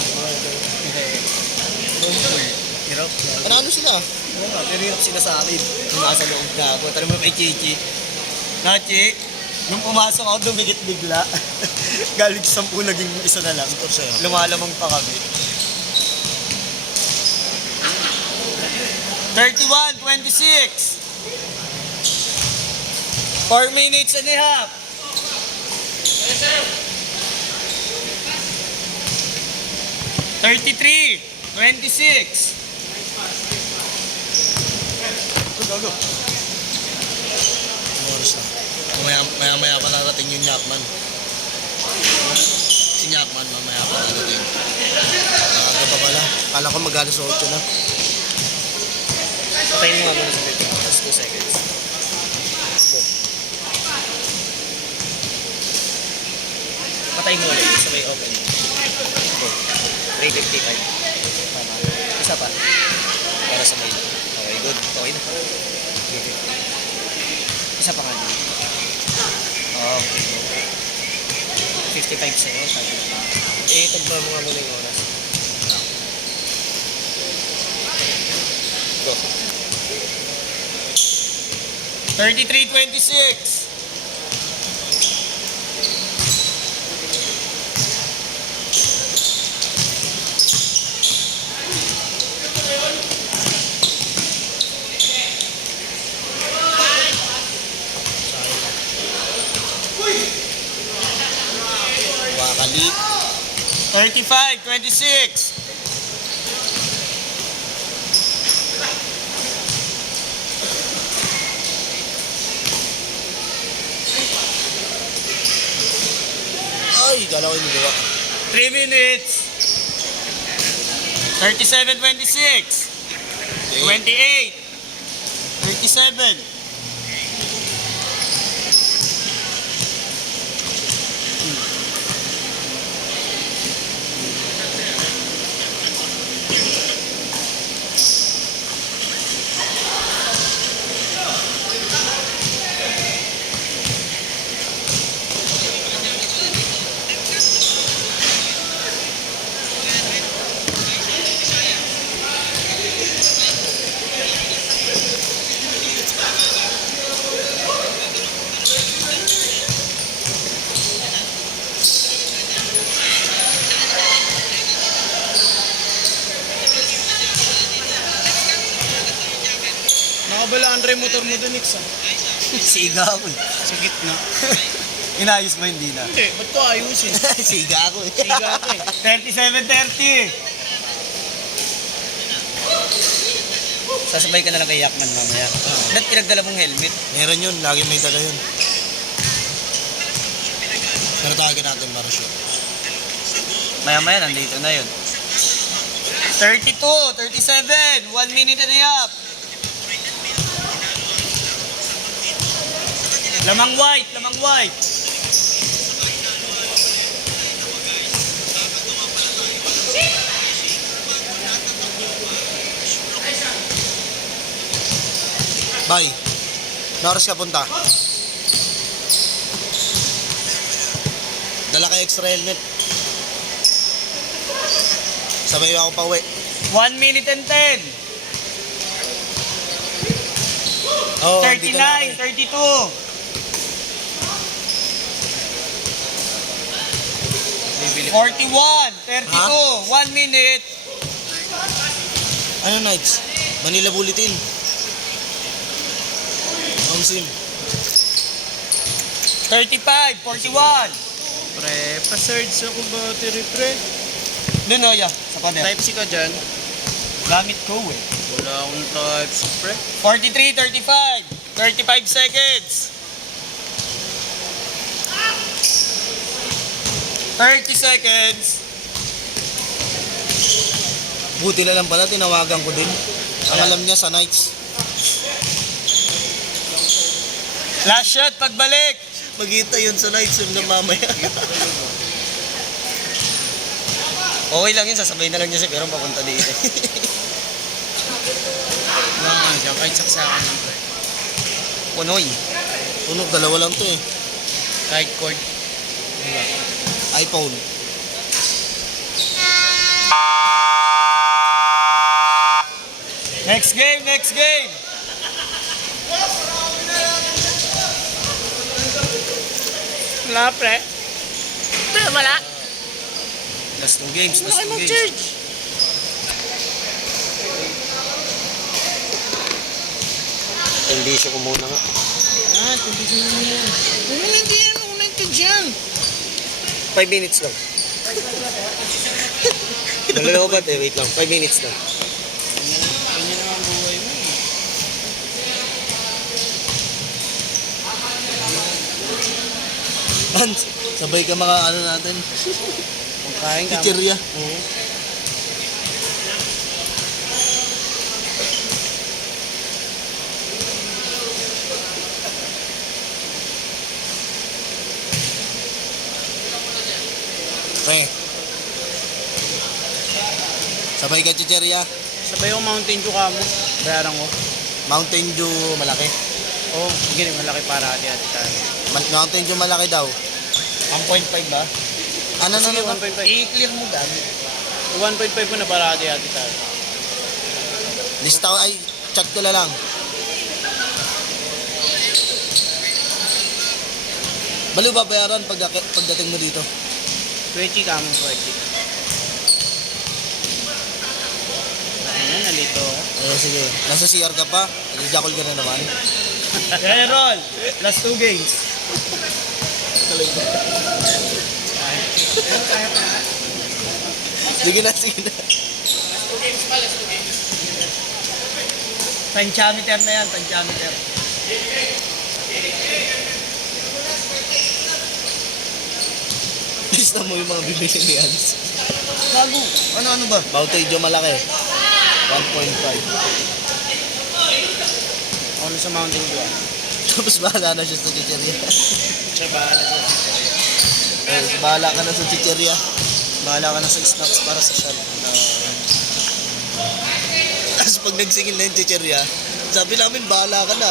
hirap. Ano sila? Oo, pero hirap sila sa akin. Nung nasa loob na ako. Tara mo kay Chichi. Nachi, nung pumasok ako, dumikit bigla. Galing 10 naging isa na lang. Score sa'yo. Lumalamang pa kami. 31-26. 4 minutes and a half. 33-26. Go. Oras lang. Maya pa narating yung Jackman. Si Jackman, mamaya pa narating. Nakaka pa pala. Kala ko mag-alas 8 na. Patayin mo nga muna sa 15. Just 2 seconds. Go. Patayin mo ulit sa may open. Go. 355. Tama. Isa pa. Para sa may. Okay, good. Okay na. 350. Isa pa nga. Okay. 55 sa'yo. Sabi ko. Tagba mo nga muna yung oras. Go. 33-26. Wakali. 35-26. Ay, gala ko yung gawa. 3 minutes. 37-26. 28. 37. Nakabala Andre motor mo doon, Nix, ah. Siga ako eh. Sa gitna. Inayos mo hindi na. Hindi, ba't ko ayusin? Siga ako eh. Siga ako eh. 37-30. Sasabay ka na lang kay Yakman mamaya. Ba't pinagdala mong helmet? Meron yun, lagi may dala yun. Pero tawagin natin Marusyo. Maya-maya nandito na yun. 32, 37, 1 minute and a half. Lamang white, lamang white. Bye. Na oras ka punta? Dala ka extra helmet. Sabay ako pa uwi. 1 minute and 10. Oo, andito na ako 39, eh. 32. Bibili. 41, 32, 1 minute. Ano Knights? Manila Bulletin. Home sim. 35, 41. Pre, pa-surge ako battery, pre. Doon o, yeah. Sa pader. Type C ka dyan. Gamit ko eh. Wala akong type C, pre. 43, 35. 35 seconds. 30 seconds. Buti na lang pala, tinawagan ko din. Ang alam niya sa nights. Last shot, pagbalik. Magkita yun sa nights yung mamaya. Okay lang yun, sasabay na lang niya si Pero papunta dito. Wala ka dyan, kahit saksakan lang, pre. Punoy. Tunog, dalawa lang to eh. Kahit cord. iPhone. Next game, next game. Wala, pre. Pre, wala. Last 2 games, Wala last kayo 2 games. mag-charge. Kondisyo ko muna nga. Ah, tubigin mo yan. Hindi yan, unang ka dyan. 5 minutes lang. Nalalabat eh, wait lang. 5 minutes lang. Ganyan lang ang buhay mo eh. Hans, sabay ka mga ano natin. Kung kain ka. Chichirya. Oo. Pre. Sabay ka chichirya. Sabay yung Mountain Dew ka mo. Bayaran ko. Mountain Dew malaki. Oo, gini malaki para ati-ati tayo. Mountain Dew malaki daw. 1.5 ba? Ano na Sige, naman? 1.5. I-clear mo gagi. 1.5 mo na para ati-ati tayo. Lista ko ay chat ko na lang. Baliw babayaran pagdating mo dito. 20 ka mo, 20. Ayun, nalito ako. Sige. Nasa CR ka pa? Nag-jackal ka na naman. Roll. Last 2 games. Sige na, sige na. Tantiameter na yan, tantiameter. Lista mo yung mga bibili ni Hans. Gago. Ano ba? Mountain Dew malaki. 1.5. Ano sa Mountain Dew ah. Tapos bahala na siya sa chichirya. Siya bahala sa Bahala ka na sa chichirya. Bahala ka na sa snacks para sa shot. Tapos pag nagsingil na yung chichirya, sabi namin bahala ka na.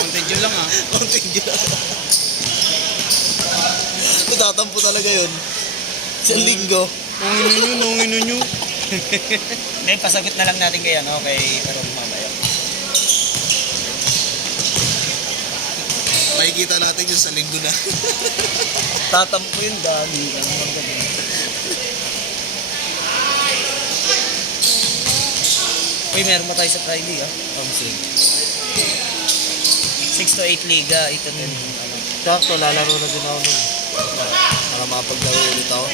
Mountain Dew lang ah. Mountain Dew lang. Tatampo talaga yun. Isang linggo. Nungin nyo. Hindi, pasagot na lang natin kay ano, kay Pero mamaya. Makikita natin yun sa linggo na. Tatampo yun, dami. Uy, meron ba tayo sa Friday ah? Sige. 6 to 8 liga, 8 to 10. Sakto, lalaro na din ako nun. Para makapaglaro ulit ako.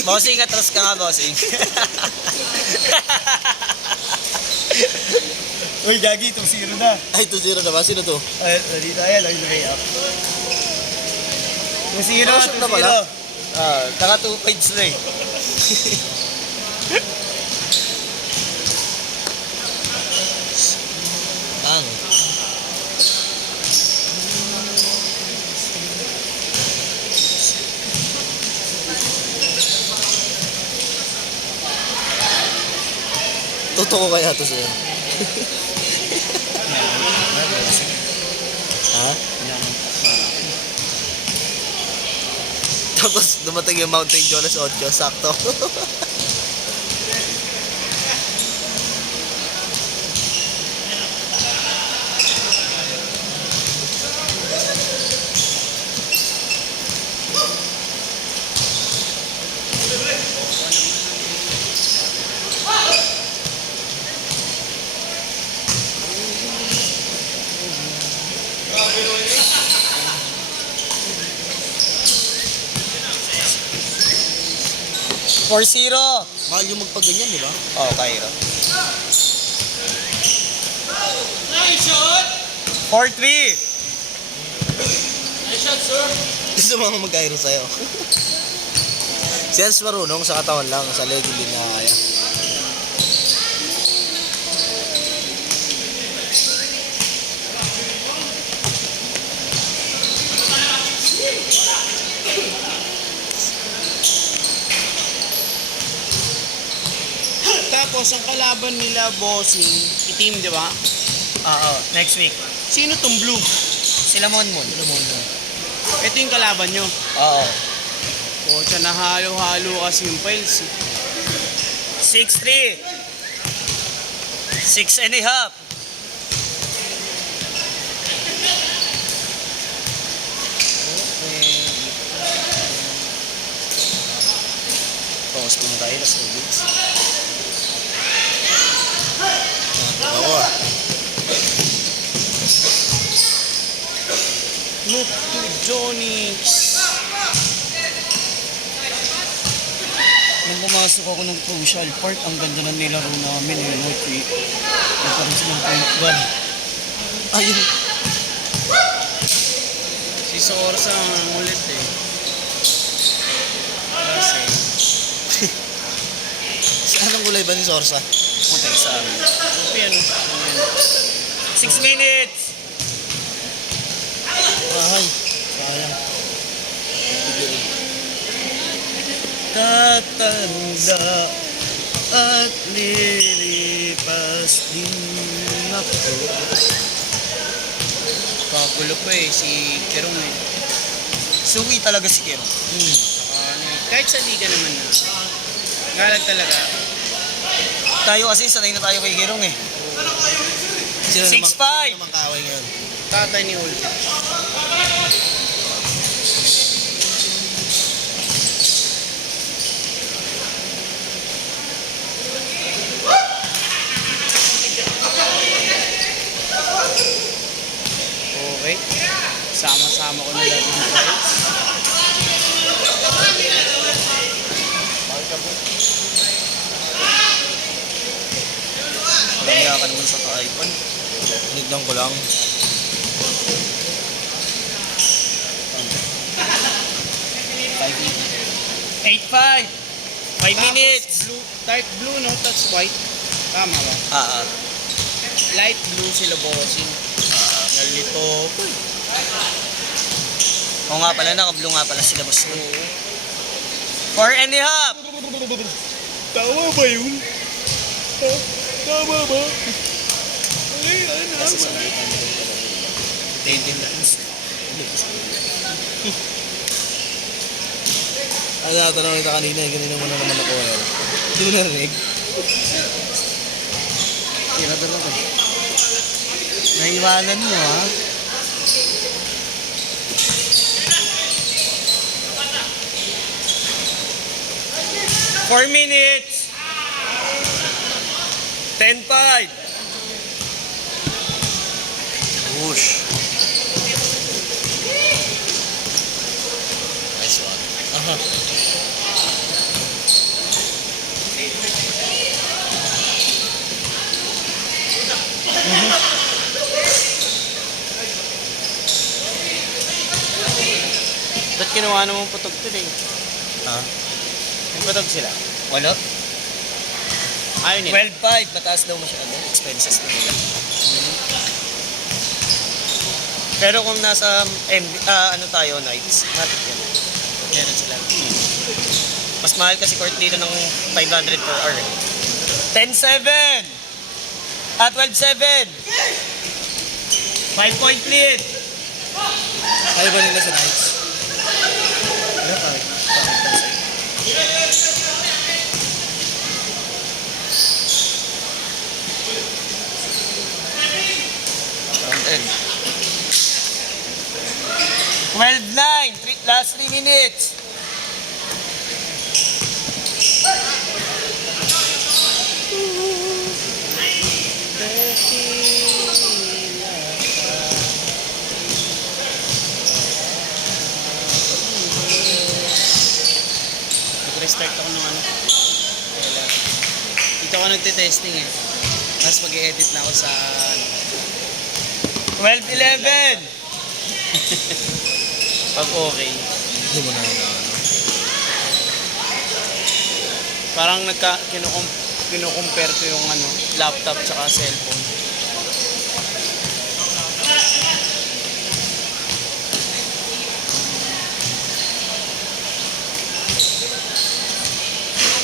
Bossing, atras ka nga, bossing. Uy, gagi, 2-0 na. Ay, 2-0 na ba? Sino to? Ay, dito ayan, lang yung up. 2-0, Nakashoot na pala? 2-0. Ah, naka 2 points na eh. Ano? Totoo kaya to siya? Ha? Tapos dumating yung Mountain Dew alas 8, sakto. 4-0. Mahal yung magpaganyan, di ba? Oh, Cairo. 4-3. Gusto mo mag-airo sa'yo. Si Hans marunong sa katawan lang, sa leg hindi na kaya. Tapos ang kalaban nila bossing, itim, di ba? Oo, next week. Sino tong blue? Sila Monmon. Ito yung kalaban nyo. Oo. Kocha, nahalo-halo kasi yung files. 6-3. 6.5. Pause ko na tayo, last 2 weeks. Ako ah. Look to Johnny. Nung pumasok ako ng Crucial Park, ang ganda ng nilaro namin eh. Nagkaroon silang point guard. Ayun. Si Sorsa ang ulit eh. Kasi, Anong gulay ba ni Sorsa? Puntay sa amin. yan. 6 minutes! Ay, sayang. Tatanda at lilipas din ako. Kagulo pa eh, si Kerong eh. Suwi talaga si Kero. Kahit sa liga naman na. Galag talaga. Tayo kasi sanay na tayo kay Kerong eh. Sino 6'5". naman kaaway ngayon? Tatay ni Holt. Okay. Sama-sama ko na lahat ng files. Kaya ka naman sa iPhone. Tinignan ko lang. 8-5. 5 minutes. Blue, dark blue no, that's white. Tama ba? Light blue sila bossing. Nalito. Oo nga pala, naka-blue nga pala sila boss. 4.5. Tama ba yun? Tama ba? Ay, Kasi sa nakita mo rin pala. 18 minutes. Ano natanong kita kanina, ganina mo na naman ako eh. Hindi mo narinig? Tira talaga. Naiwanan mo ha. Four minutes. 10-5. Whoosh. Nice one. Aha. Ba't kinuha naman putog today? Ha? May putog sila. Wala. Ayaw nila. 12-5. Mataas daw masyado. Expenses na nila. Pero kung nasa ano tayo, nights, matik yan. Meron sila. Mas mahal kasi court dito ng 500 per hour. 10-7! At 12-7! 5-point lead! Kaya ba nila sa nights? Ano pa? Round end. 12-9! Last 3 minutes! nag-start ako ng ano. Kailan. Dito ako nagte-testing eh. Tapos mag-edit na ako sa ano. 12-11. Pag okay. Hindi mo na ano. Parang kinukompare ko yung ano, laptop tsaka cellphone.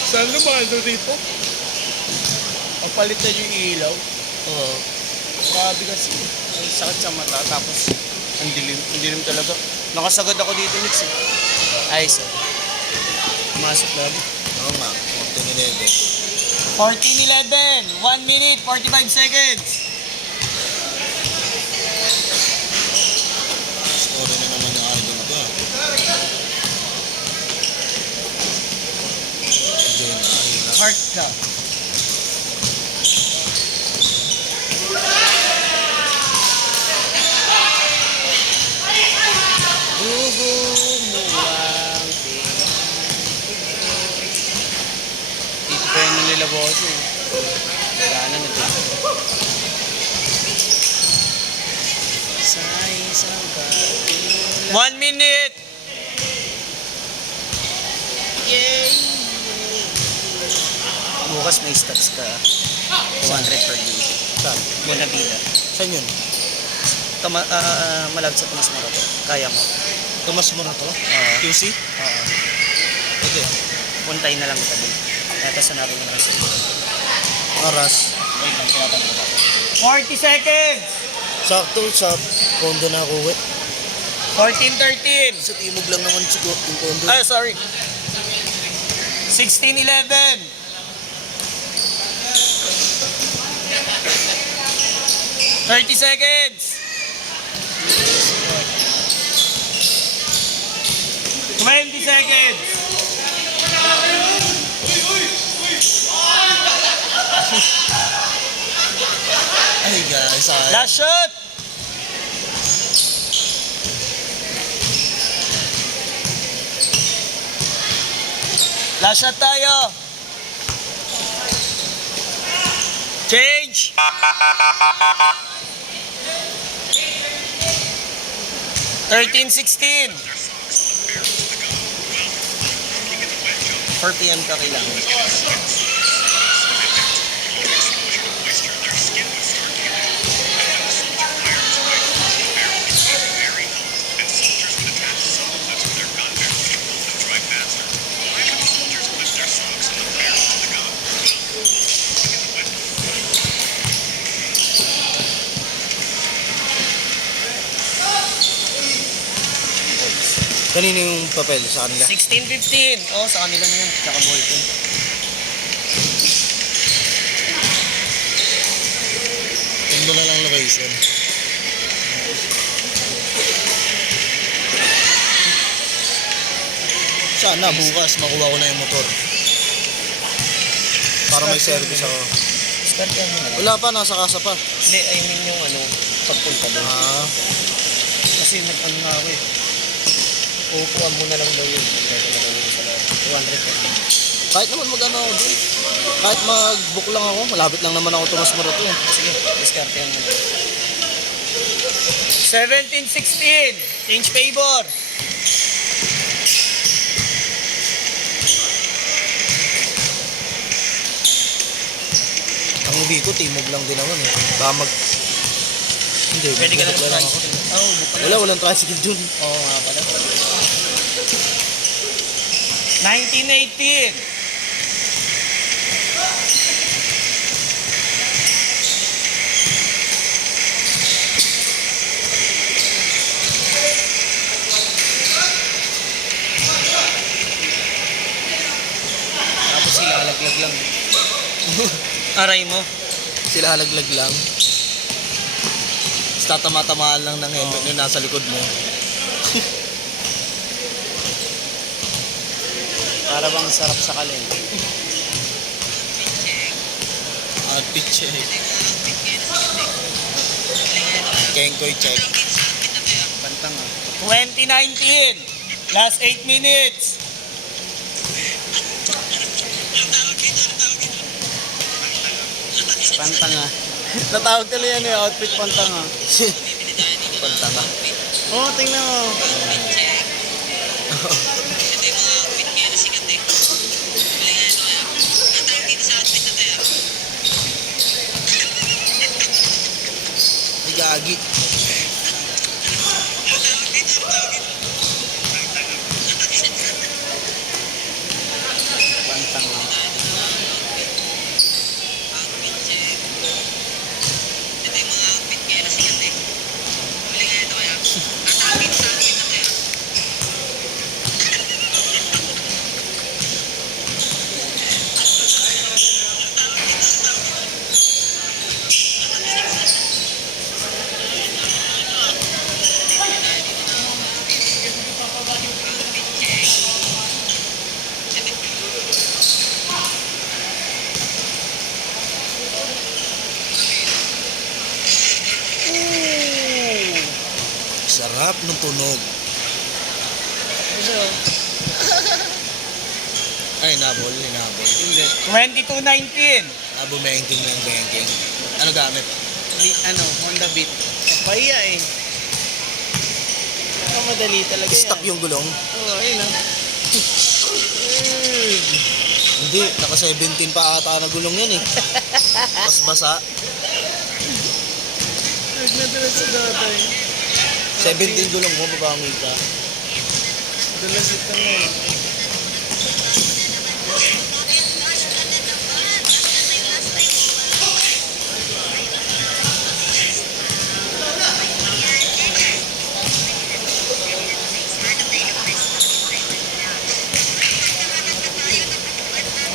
Saan na ba ito dito? Pagpalit na yung ilaw. Oo. Grabe kasi. Ang sakit sa mata. Tapos, ang dilim. Ang dilim talaga. Nakasagad ako dito, Nix eh. Ay, so. Pumasok na. Oo nga, 14-11. 14-11. 1 minute, 45 seconds. Story na naman yung idol ko. Medyo nahihila. Heart ka. Bumuwang dito pa yun nila boss eh. Wala na na dito. Sa isang gabi. 1 minute. Yay! Bukas may stats ka. 200 per day. Saan? Bonavida. Saan yun? Malapit sa Tomas Morato. Kaya mo. Tomas mo na to? QC? Oo. Pwede. Puntay na lang kita doon. Ito sa naroon na kasi. Oras. Wait lang, tinatanong ko. 40 seconds! Sakto sa condo na ako eh. 14-13. Sa timog lang naman siguro yung condo. Ah, sorry. 16-11. 30 seconds. 20 seconds. Ay guys, ay. Last shot. Last shot tayo. Change. 13-16. 4 p.m. ka kailangan. Kanino yung papel sa kanila? 16-15. Oh, sa kanila na yun. Tsaka Bolton. Tingnan na lang location. Sana bukas makuha ko na yung motor. Para may service ako. Start yan mo na lang. Wala pa, nasa kasa pa. Hindi, I mean yung ano, pagpunta doon. Ah, Kasi nag-ano nga ako eh. Kukuha mo na lang daw yun. Pwede na daw yun sa 200. kahit naman mag-ano ako dun. Kahit mag-book lang ako, malapit lang naman ako Tomas Morato eh. Sige, discard yan mo na. 17-16. Change favor. Ang hindi ko, timog lang din naman eh. Baka Hindi, Pwede ka na mag-book lang ako. tricycle. Oh, book ka na. Wala, walang tricycle dun. Oo nga pala. 1918. Tapos sila laglag lang. Aray mo. Sila halaglag lang. Tapos tatama-tamaan lang ng helmet yung nasa likod mo. Para bang sarap sa kalin. Outfit check. Kenkoy check. Pantang ah. 2019. Last 8 minutes. Pantanga. Natawag tuloy yan eh, outfit pantanga. Pantanga. Oo, tingnan mo. Ay, gagi. Pantanga. Sarap ng tunog. Ay, hinabol. Hindi. 2219. Bumengking ng bengking. Ano gamit? Honda Beat. Pahiya eh. Madali talaga Stock yan. yung gulong. Oo, ayun ah. Hindi, naka 17 pa ata na gulong yan eh. Mas basa. Nagnadulas sa datay. 17 gulong mo, babangoy ka. Dulas ito nga.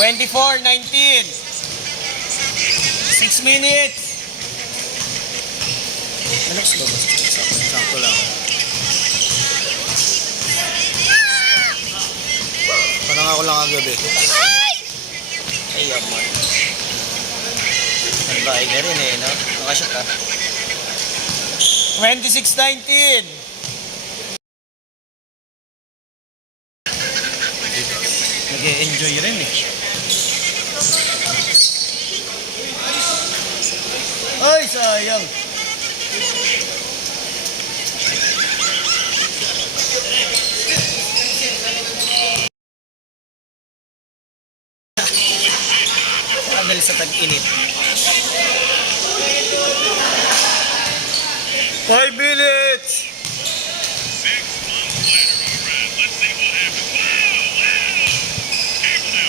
Twenty-four, 19. 6 minutes. Relax ba ba? Sakto lang. Parang ako lang kagabi. Ay, yaman. Nagbahay ka rin eh, no? Nakashot ka. 2619. Nag-e-enjoy rin eh. Ay, sayang. Tagal sa tag-init. 5 minutes!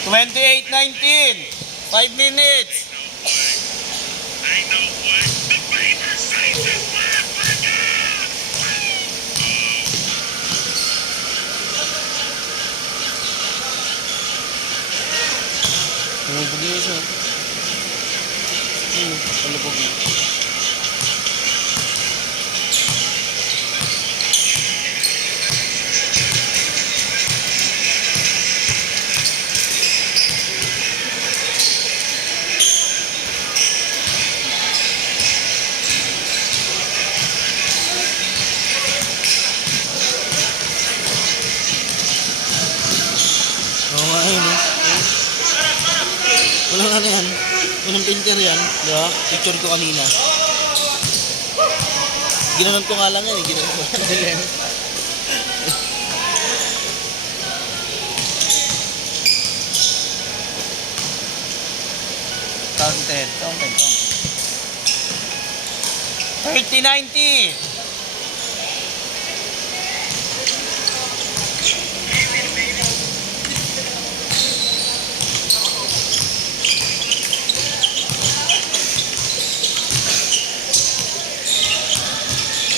Twenty-eight, 19. 5 minutes. Tumubog niya siya. Palubog niya. Oo nga yun eh. Walang ano yan. Walang printer yan. Di ba? Picture ko kanina. Ginanon ko nga lang yan eh. Ginanon ko. Counted. 30-90.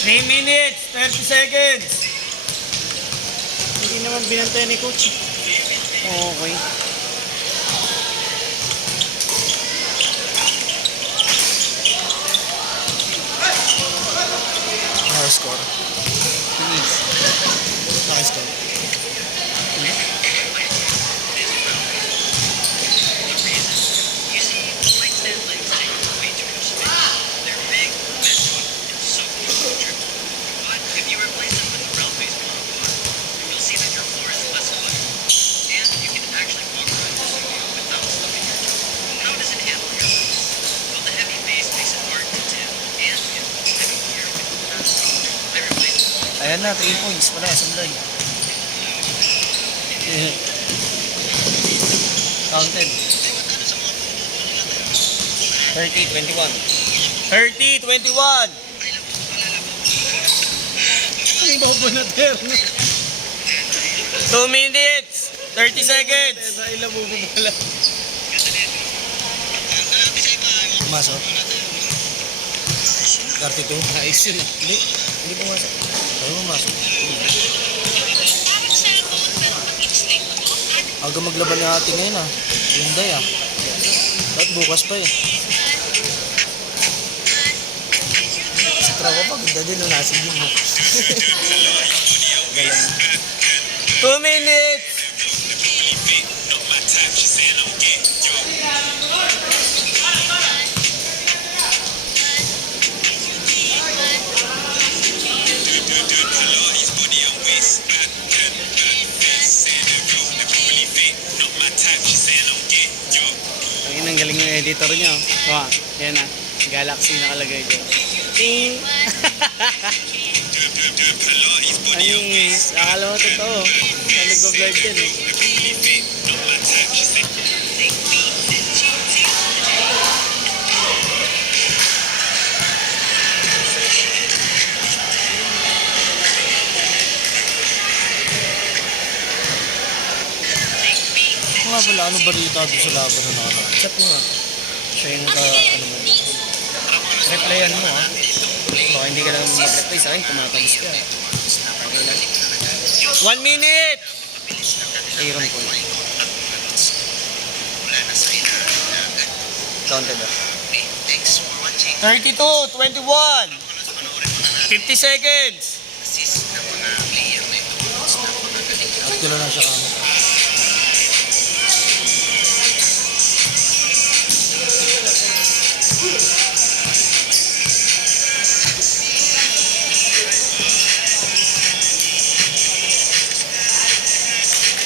Three minutes, 30 seconds. Hindi naman binantay ni coach. Okay. Naka-score. Finish. Naka-score. Ayan na, 3 points. Wala, sablay. Counted. 30-21. 30-21! Ang bobo na terno. 2 minutes! 30 seconds! Ilang mo pala. Pumasok. 32. Ayos yun. Hindi pumasok. Ano pumasok? Aga maglaban yung ating ngayon ah. Hyundai ah. At bukas pa eh. Sa tropa pa, ganda din nung nasig mo. 2 minutes! Ang galing ng editor niya. Oh, yan na. Galaxy nakalagay dyan. Ting! Ayos. Akala mo totoo. Ang nag-vlog yan eh. Ano nga pala, ano balita doon sa laban na nakalap? Chat mo nga. Siya yung ano mo. Replyan mo ha. Baka hindi ka lang mag-reply sa akin, tumatagis ka. 1 minute! Ayron ko. Counted ah. 32, 21, 50 seconds. At kilo na siya kamo.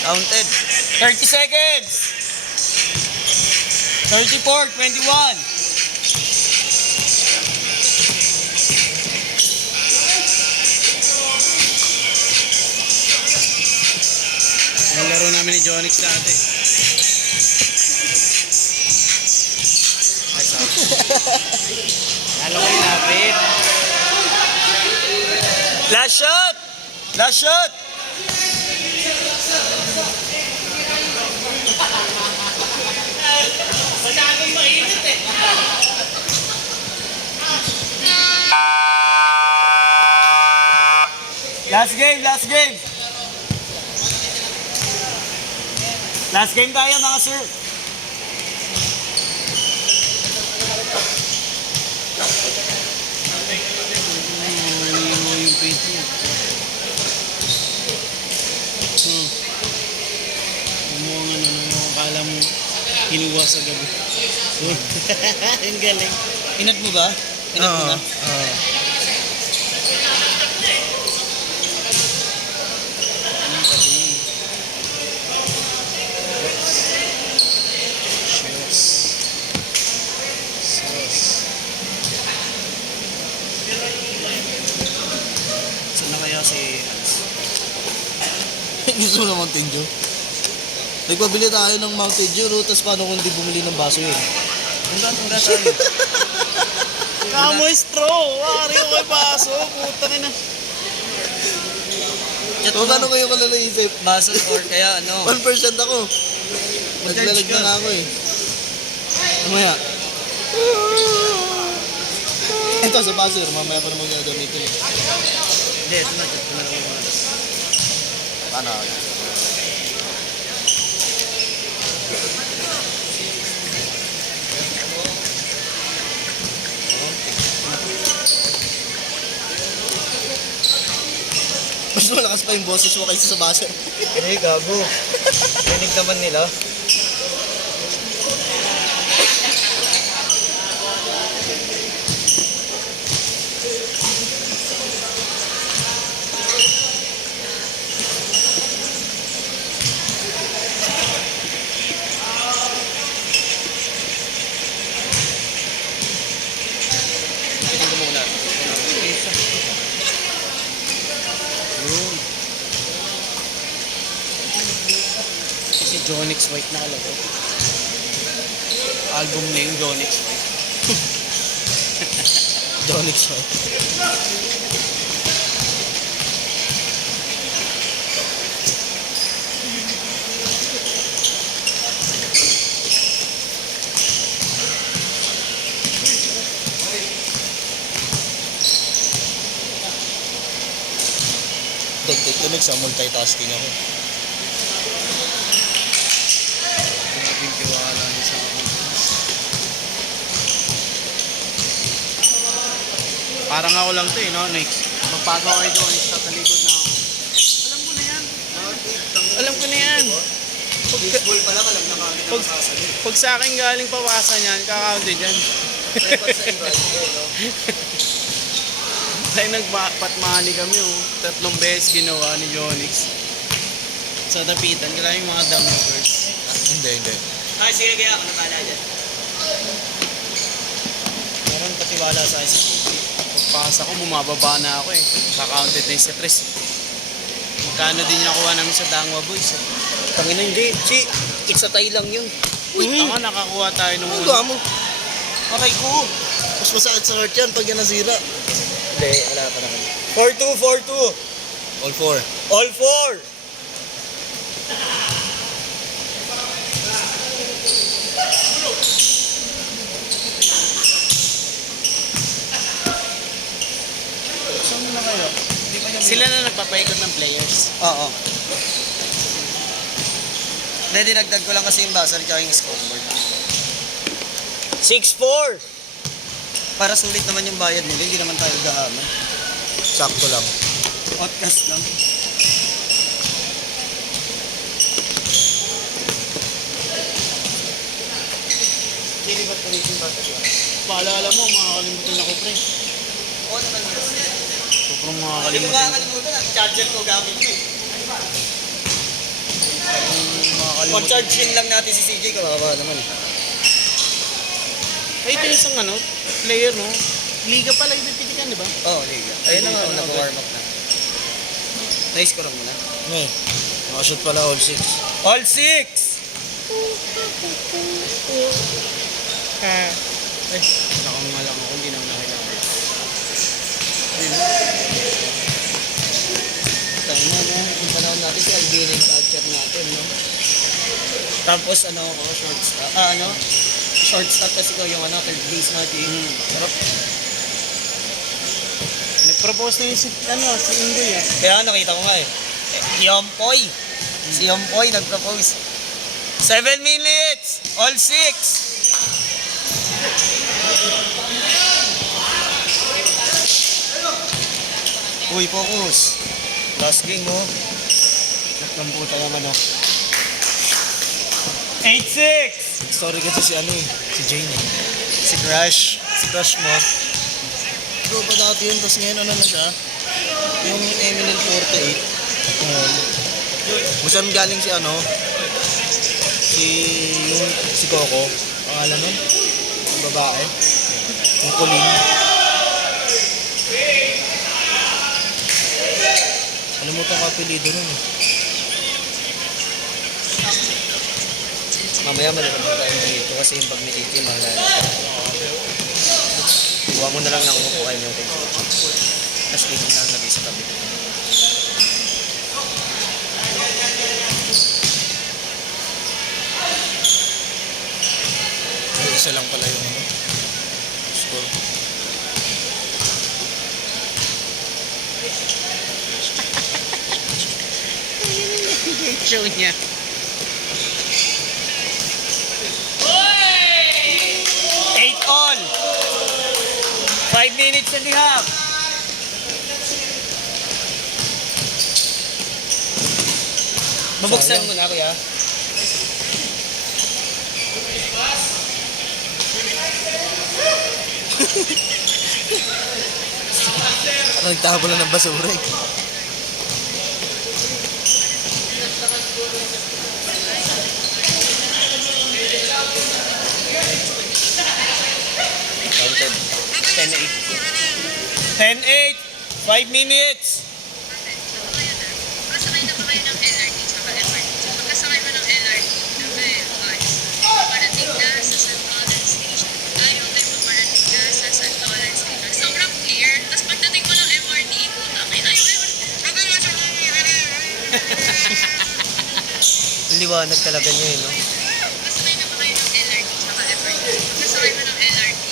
Counted. 30 seconds. 34, 21. Ang laro namin ni Jonix dati. Ay, sorry. Alam ko yung lapit. Last shot! Last shot! Masyadong mainit eh. Last game, last game. Last game tayo mga sir. Yung page niya. Umuha nga na, akala mo hinuwa sa gabi. Ang galing. Inat mo ba? Inat mo na? Oo. Ano kasi yun? Sauce. Sauce. Saan na kaya si... Gusto mo na Mountain Dew? Nagpabili tayo ng Mountain Dew, no? Tapos paano kung di bumili ng baso yun? Tungga tayo. Kamoy straw! Wari ko kay baso! Puta rin na. Chat So, mo. paano kayo kalalaisip? Baso or kaya ano? 1% ako. Naglalag ka. na ako eh. Mamaya. Ito sa baso, mamaya pa naman yung gamitin eh. Hindi, ito na. Chat ko na lang yung mga. Paano? Mas malakas pa yung boses mo kaysa sa baso. Hey, gago. Rinig naman nila. Tingnan ko muna. Yun. Kasi Jonix White nakalagay. Album name, Jonix White. Donix siya. Dagdag ko sa multitasking ako. Grabing tiwala niya sa akin. Parang ako lang to eh, no, Nix? Magpasok ako kay Jonix, tatalikod na ako. Alam ko na yan. Alam ko na yan. Baseball pala, alam na kami na masasali. Pag sa akin galing pawasa niyan, kakaunti dyan. Record sa Ibrahim, no? Tayo nagpatmani kami, oh. 3 beses ginawa ni Jonix. Sa dapitan, kaya yung mga dumb lovers. Hindi. Ay, sige, kaya ako napala dyan. Meron patiwala sa akin si Titi. Pagpasa ko, bumababa na ako eh. Kakaunted na yung sa tres. Magkano din niya kuha namin sa Dangwa Boys eh. Tangina, hindi. Si, iksatay lang yun. Uy, tanga, nakakuha tayo nung Ano una. mo? Aray ko. Mas masakit sa heart yan pag yan nasira. Hindi, wala pa naman. 4-2, 4-2. All four. All 4. Saan na kayo? Sila na nagpapaikot ng players. Oo. Hindi, dinagdag ko lang kasi yung buzzer tsaka yung scoreboard. 6-4. Para sulit naman yung bayad nila, hindi naman tayo gahaman. Sakto lang. Podcast lang. Hindi ba't ulit yung buzzer yun? Paalala mo, makakalimutan ako, pre. Oo naman yun. Sobrang Hindi ko makakalimutan. kakalimutan na charger ko gamit ko eh. Makakalimutan. Pag-charge yun lang natin si CJ, kakaba naman. Ay, ito yung isang ano, player, no? Liga pala yung pipitikan, di ba? Oo, liga. Ayun na nga, nag-warm up na. Nice ko lang muna. May. Nakashoot pala all six. All 6! Ay, nakang nga lang ako, hindi naman nakilala. Tayo na, no? Yung panahon natin, si Albino yung catcher natin, no? Tapos, ano ako, shortstop. Shortstop kasi ko yung third base natin. Sarap. Nag-propose na yung si Ingoy, ah. Kaya nakita ko nga eh. Yompoy. Si Yompoy nag-propose. 7 minutes! All 6! Uy, focus. Last game, no? Nagkamputa naman, no? 8-6! Story kasi si ano eh. Si Jane eh. Si Crush. Si Crush mo. Bro pa dati yun. Tapos ngayon ano na siya. Yung Eminent 48. Kung saan galing si ano. Si Coco. Pangalan nun. Yung babae. Yung Colleen. Kalimutan ko apelido nun eh. Mamaya malalaman tayo dito kasi yung bag ni Titi mahalala. Kuha mo na lang ng upuan yung kay Titi. Tapos dito na lang lagay sa tabi. Isa lang pala yung ano. Score. Show niya. 8 all! 5 minutes and a half! Babuksan mo na, kuya. Nagtapon na ng basura eh. Counted. 10-8. 10-8! 5 minutes! Ang liwanag talaga niya eh, no? Kasakay na ba kayo ng LRT tsaka MRT? Kasakay mo ng LRT,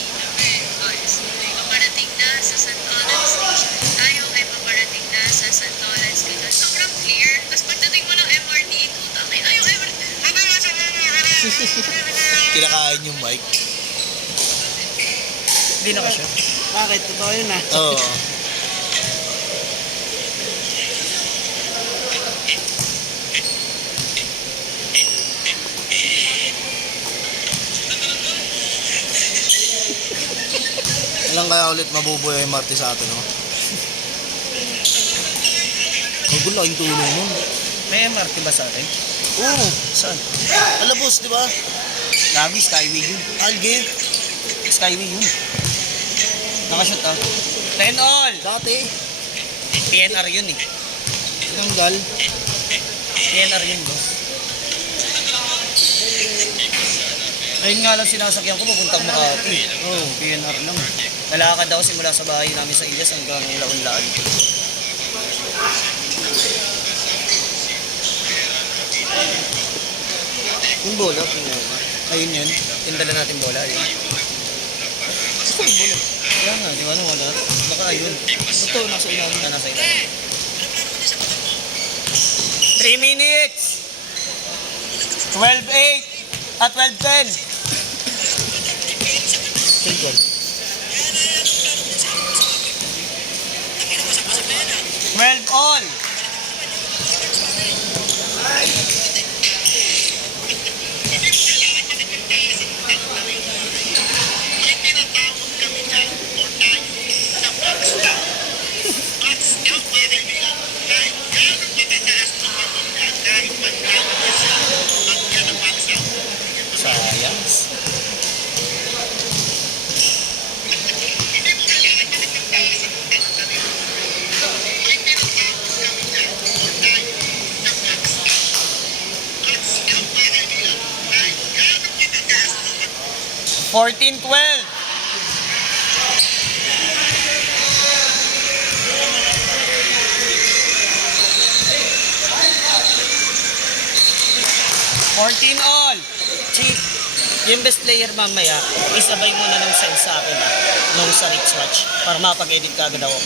paparating na sa Santolan Station. Tayo ay paparating na sa Santolan Station. Sobrang clear. Tapos pagdating mo ng MRT, putang ina yung MRT. Kinakain yung mic. Hindi na kasi. Bakit? Totoo yun ah. Oo. Ilang kaya ulit mabubuhay yung MRT sa atin, no? Ang laking tulong nun. May MRT ba sa atin? Oo. Saan? Alabos, di ba? Lagi, Skyway yun. Alge. Skyway yun. Nakashoot ah. 10 all! Dati. PNR yun eh. Tinanggal. PNR yun, boss. Ayun nga lang sinasakyan ko, papuntang Makati. Oo, PNR lang. Nalakad ako simula sa bahay namin sa Ilyas hanggang Laon-Laan. Yung bola, ayun yun. Yung dala natin bola, ayun. Gusto yung bola. Kaya nga, di ba na wala? Baka ayun. Ito, nasa ilalim. Nasa ilalim. 3 minutes! 12-8 at 12-10. Single. 12 all! Sayang. Fourteen 12. Fourteen all. Chief, yung best player mamaya, isabay mo na ng send sa akin nung sa Rich para mapag-edit ka agad ako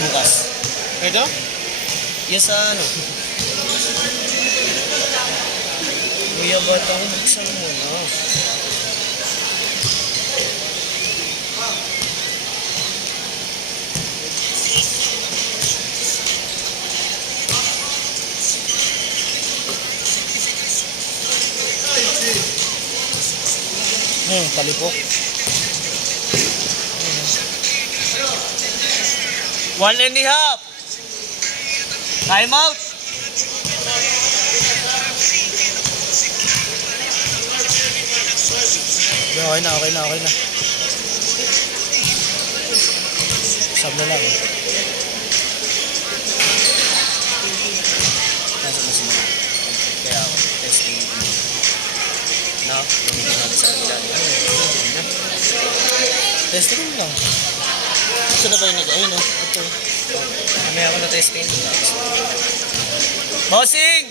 bukas. Ito? Yung sa ano? Kuya Batang, buksan mo na. Talipok. 1.5. Time out. Okay na, okay na, okay na. Sab na lang. Nasa na sila. Kaya ako, testing. No? Gamitin natin sa kanila. Testing mo lang. Saan na ba yung ayun, no? Ito. Mamaya ako na testing. Bossing!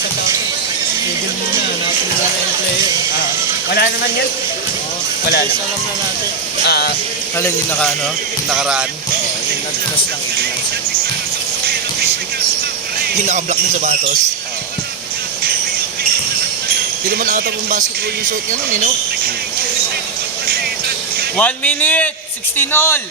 Google mo na, hanapin mo na yung player. Wala naman yan? Wala Yes, naman. alam na natin. Alin Yung yung nakaraan. yung nag-cross lang. Hindi lang sa... Yung naka-block din sa batos. Hindi naman ata pang basketball yung suot niya nun, no? 1 minute! 16 all!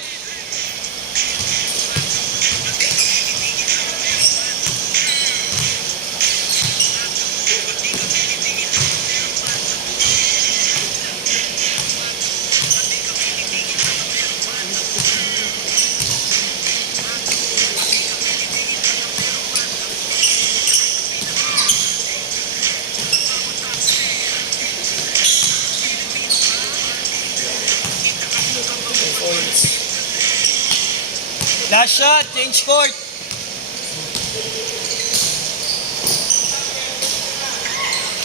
Last shot, change court.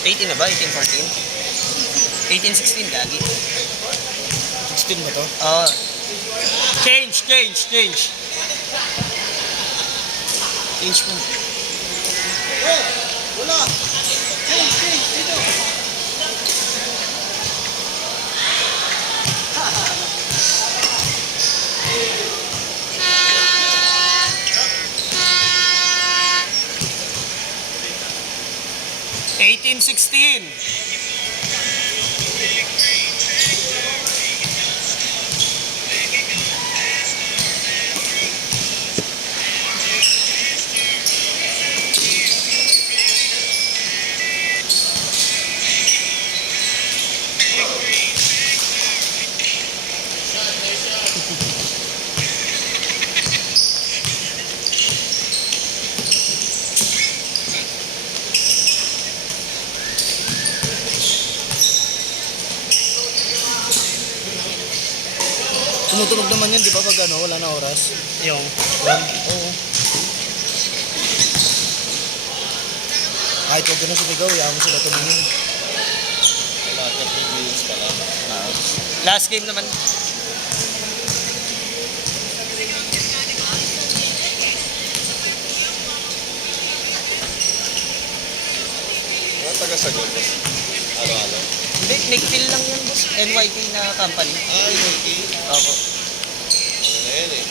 18 na ba? 18-14? 18-16 lagi. 16 ba to? Oo. Change. Change mo. Wala. Change. Dito. Eighteen, 16. Tumutunog naman yan, di ba? Pag ano, wala na oras. Yung. Oo. Kahit huwag ganun sumigaw, yaman mo sila tumingin. Last game naman. Taga-sagot. Ano? Hindi, Nickfield lang yan, boss. NYK na company. Ay, okay. Opo. Ayan eh.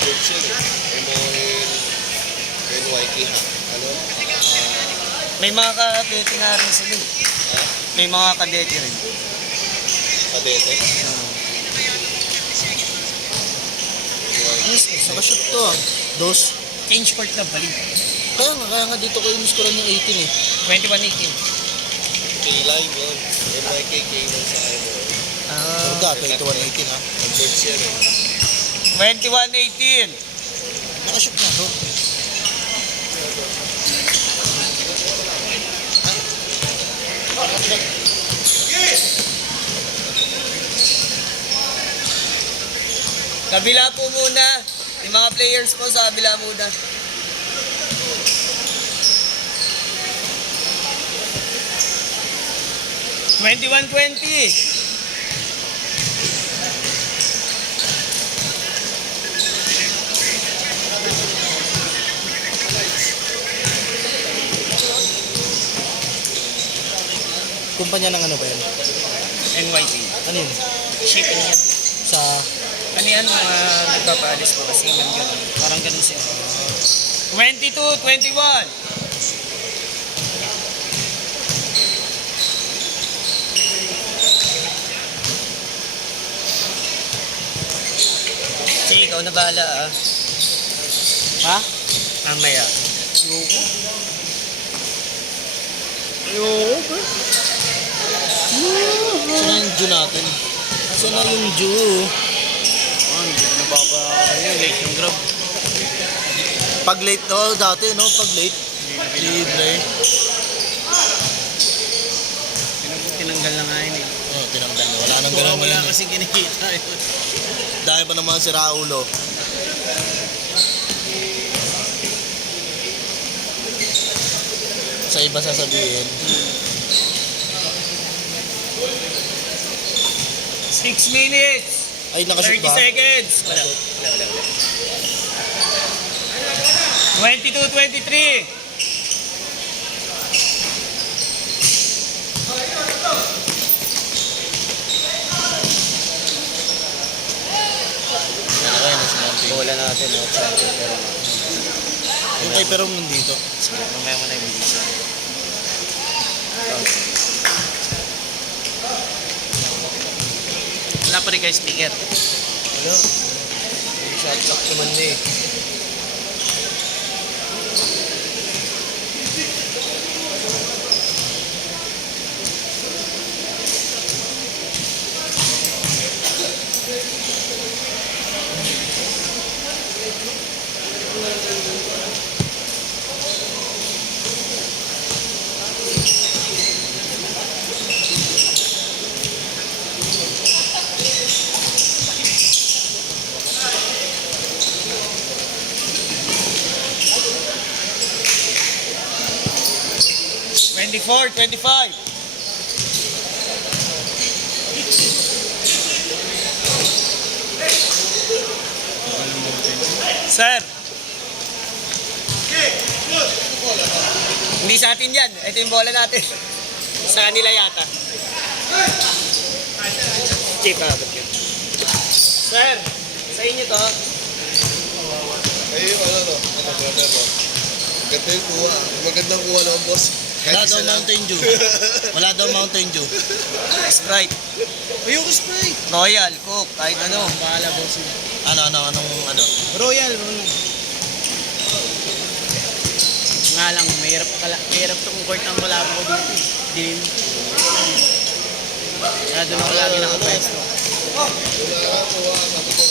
Groups yun eh. MOL, NYK ha. Ano? May mga kadete nga rin sila. May mga kadete rin. Kadete. Nakashoot to ah. Dos. Change court lang, balik. Kaya nga dito ko in-scorean yung 18 eh. 21-18. K-Line yun. NYK K-Line sa MOL. Sorga, 21-18 ha. Groups yan eh. 21-18. Nakashoot na to. Kabila po muna. Yung mga players po sa kabila muna. Twenty-one, 20. Kumpanya ng ano ba yan? NYK. Ano yun? Shipping yan. Sa... Ano yan, mga nagpapaalis po kasi ganun. Parang ganun siya. 22, 21. Sige, ikaw na bahala ah. Ha? Mamaya. Ayoko ba? Saan na yung Jew natin? Saan na yung Jew? Hindi ko nababa yun. Late yung grab. Pag late, dati no? Pag late. Libre. Tinanggal na nga yun eh. Tinanggal na. Wala nang ganun Wala ngayon. kasi kinikita yun. Dahil pa naman si Raulo. Sa iba sasabihin. 6 minutes. Ay, nakashoot 30 ba? seconds. Wala. 22, 23. Ayun na si Monty. Bola natin, no? Pero Yung kay Perong nandito. sige, mamaya mo na yung bilis. Wala pa rin kayo speaker. Wala. Shot clock naman na eh. Twenty-four, 25. Sir. Hindi sa atin yan. Ito yung bola natin. Sa kanila yata. Chip agad yun. Sir, sa inyo to. Ay, ano, brother, no? Ganda yung kuha. Magandang kuha ng boss. Wala daw Mountain Dew. Wala daw Mountain Dew. Sprite. Ayoko spray. Royal, Coke, kahit ano. Bahala, boss. Ano? Royal. Nga lang, mahirap to kung court ang wala ako dito. Din. Kaya doon ako lagi nakapwesto. Wala ka kuha. Sabi ko,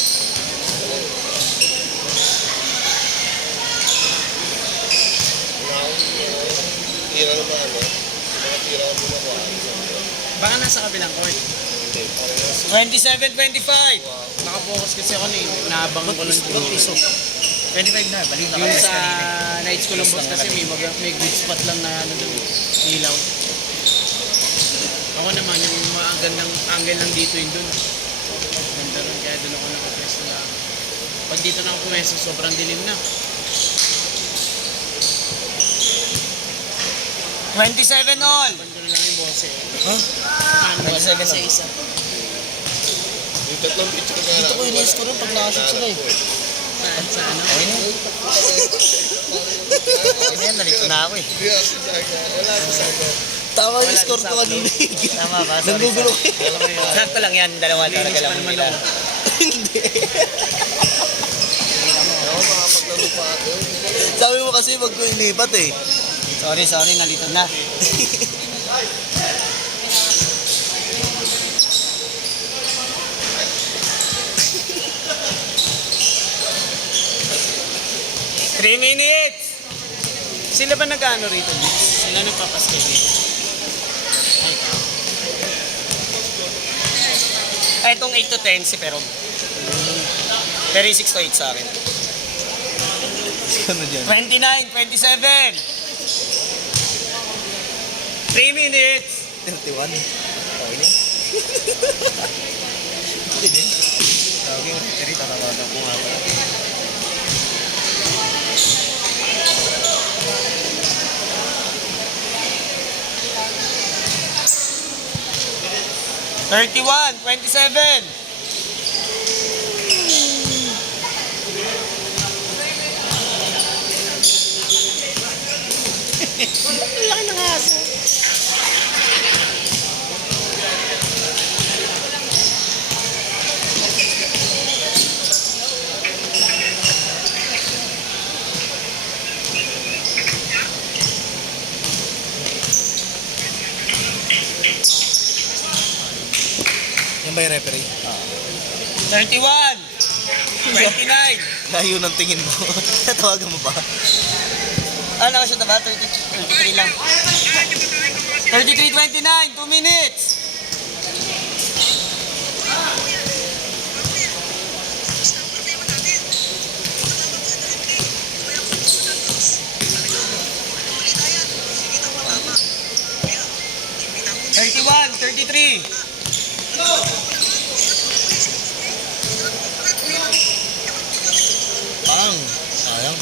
tira naman, ano? Mga tira mo na kuha. Baka nasa kabilang court. Hindi, parang 27-25. Nakapokus kasi ako na naabang ko lang dito. 25 na, balik na Yung sa night school ng boss kasi may good spot lang na ano doon, ilaw. Ako naman yung ang gandang angle lang dito yun doon. Ganda rin, kaya doon ako nakapwesto na. Pag dito na ako pumwesto, sobrang dilim na. 27 all. Bando na lang yung boss eh. Ha? Manual 27 na all. isa. yung tatlong picture ka Dito ko inis ko rin pag nakashoot sila eh. Sa ano? Okay na. Kasi yan, nalito na ako eh. Hindi ako sa akin. Wala ako sa akin. Tama yung score ko kanina. Tama ba? Sorry. Nanggugulo ko eh. Alam mo yun. Sakto lang yan, dalawa talaga lang naman nila. ako. Hindi. Ako makapaglaro pa ako. Sabi mo kasi wag ko inipat eh. Sorry, nalito na. Three minutes! Sila ba nag-ano rito? Sila nagpapaskete. Ay, itong 8 to 10 si Perong. Pero yung 6 to 8 sa akin. Ano dyan? 29, 27. 3 minutes. 31. Okay na. Hindi din. Lagi yung tiri, tatawagan ko nga pala. $31, 27. Laki ng aso. Yan ba yung referee? 31, 29. Layo ng tingin mo. Tatawagan mo ba? Ah, nakashoot na ba? 33 lang. 33, 29, 2 minutes. $31, 33. Pang. Sayang.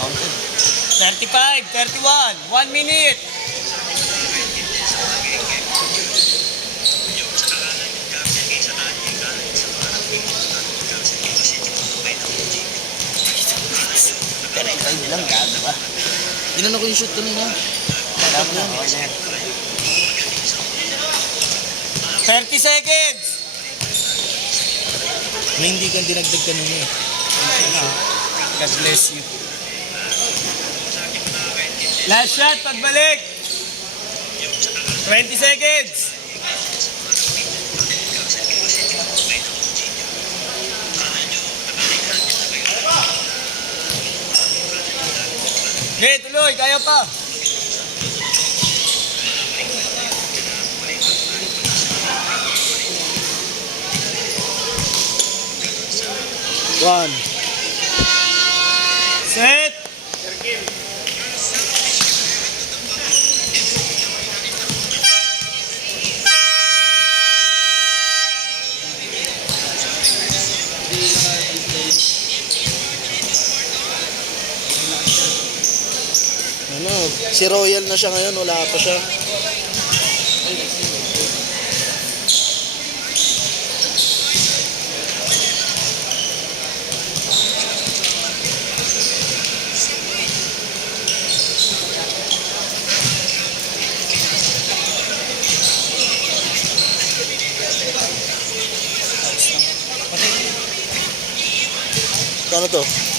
Counted. 35, 31, 1 minute. Ay, lang gago ba? Inano ko yung shoot kanina. Alam na, okay na yan. 30 seconds. May hindi kang dinagdag kanina eh. God bless you. Last shot, pagbalik. 20 seconds. Okay, tuloy. Kaya pa. One. Set. Ano, si Royal na siya ngayon, wala pa siya. Kano to?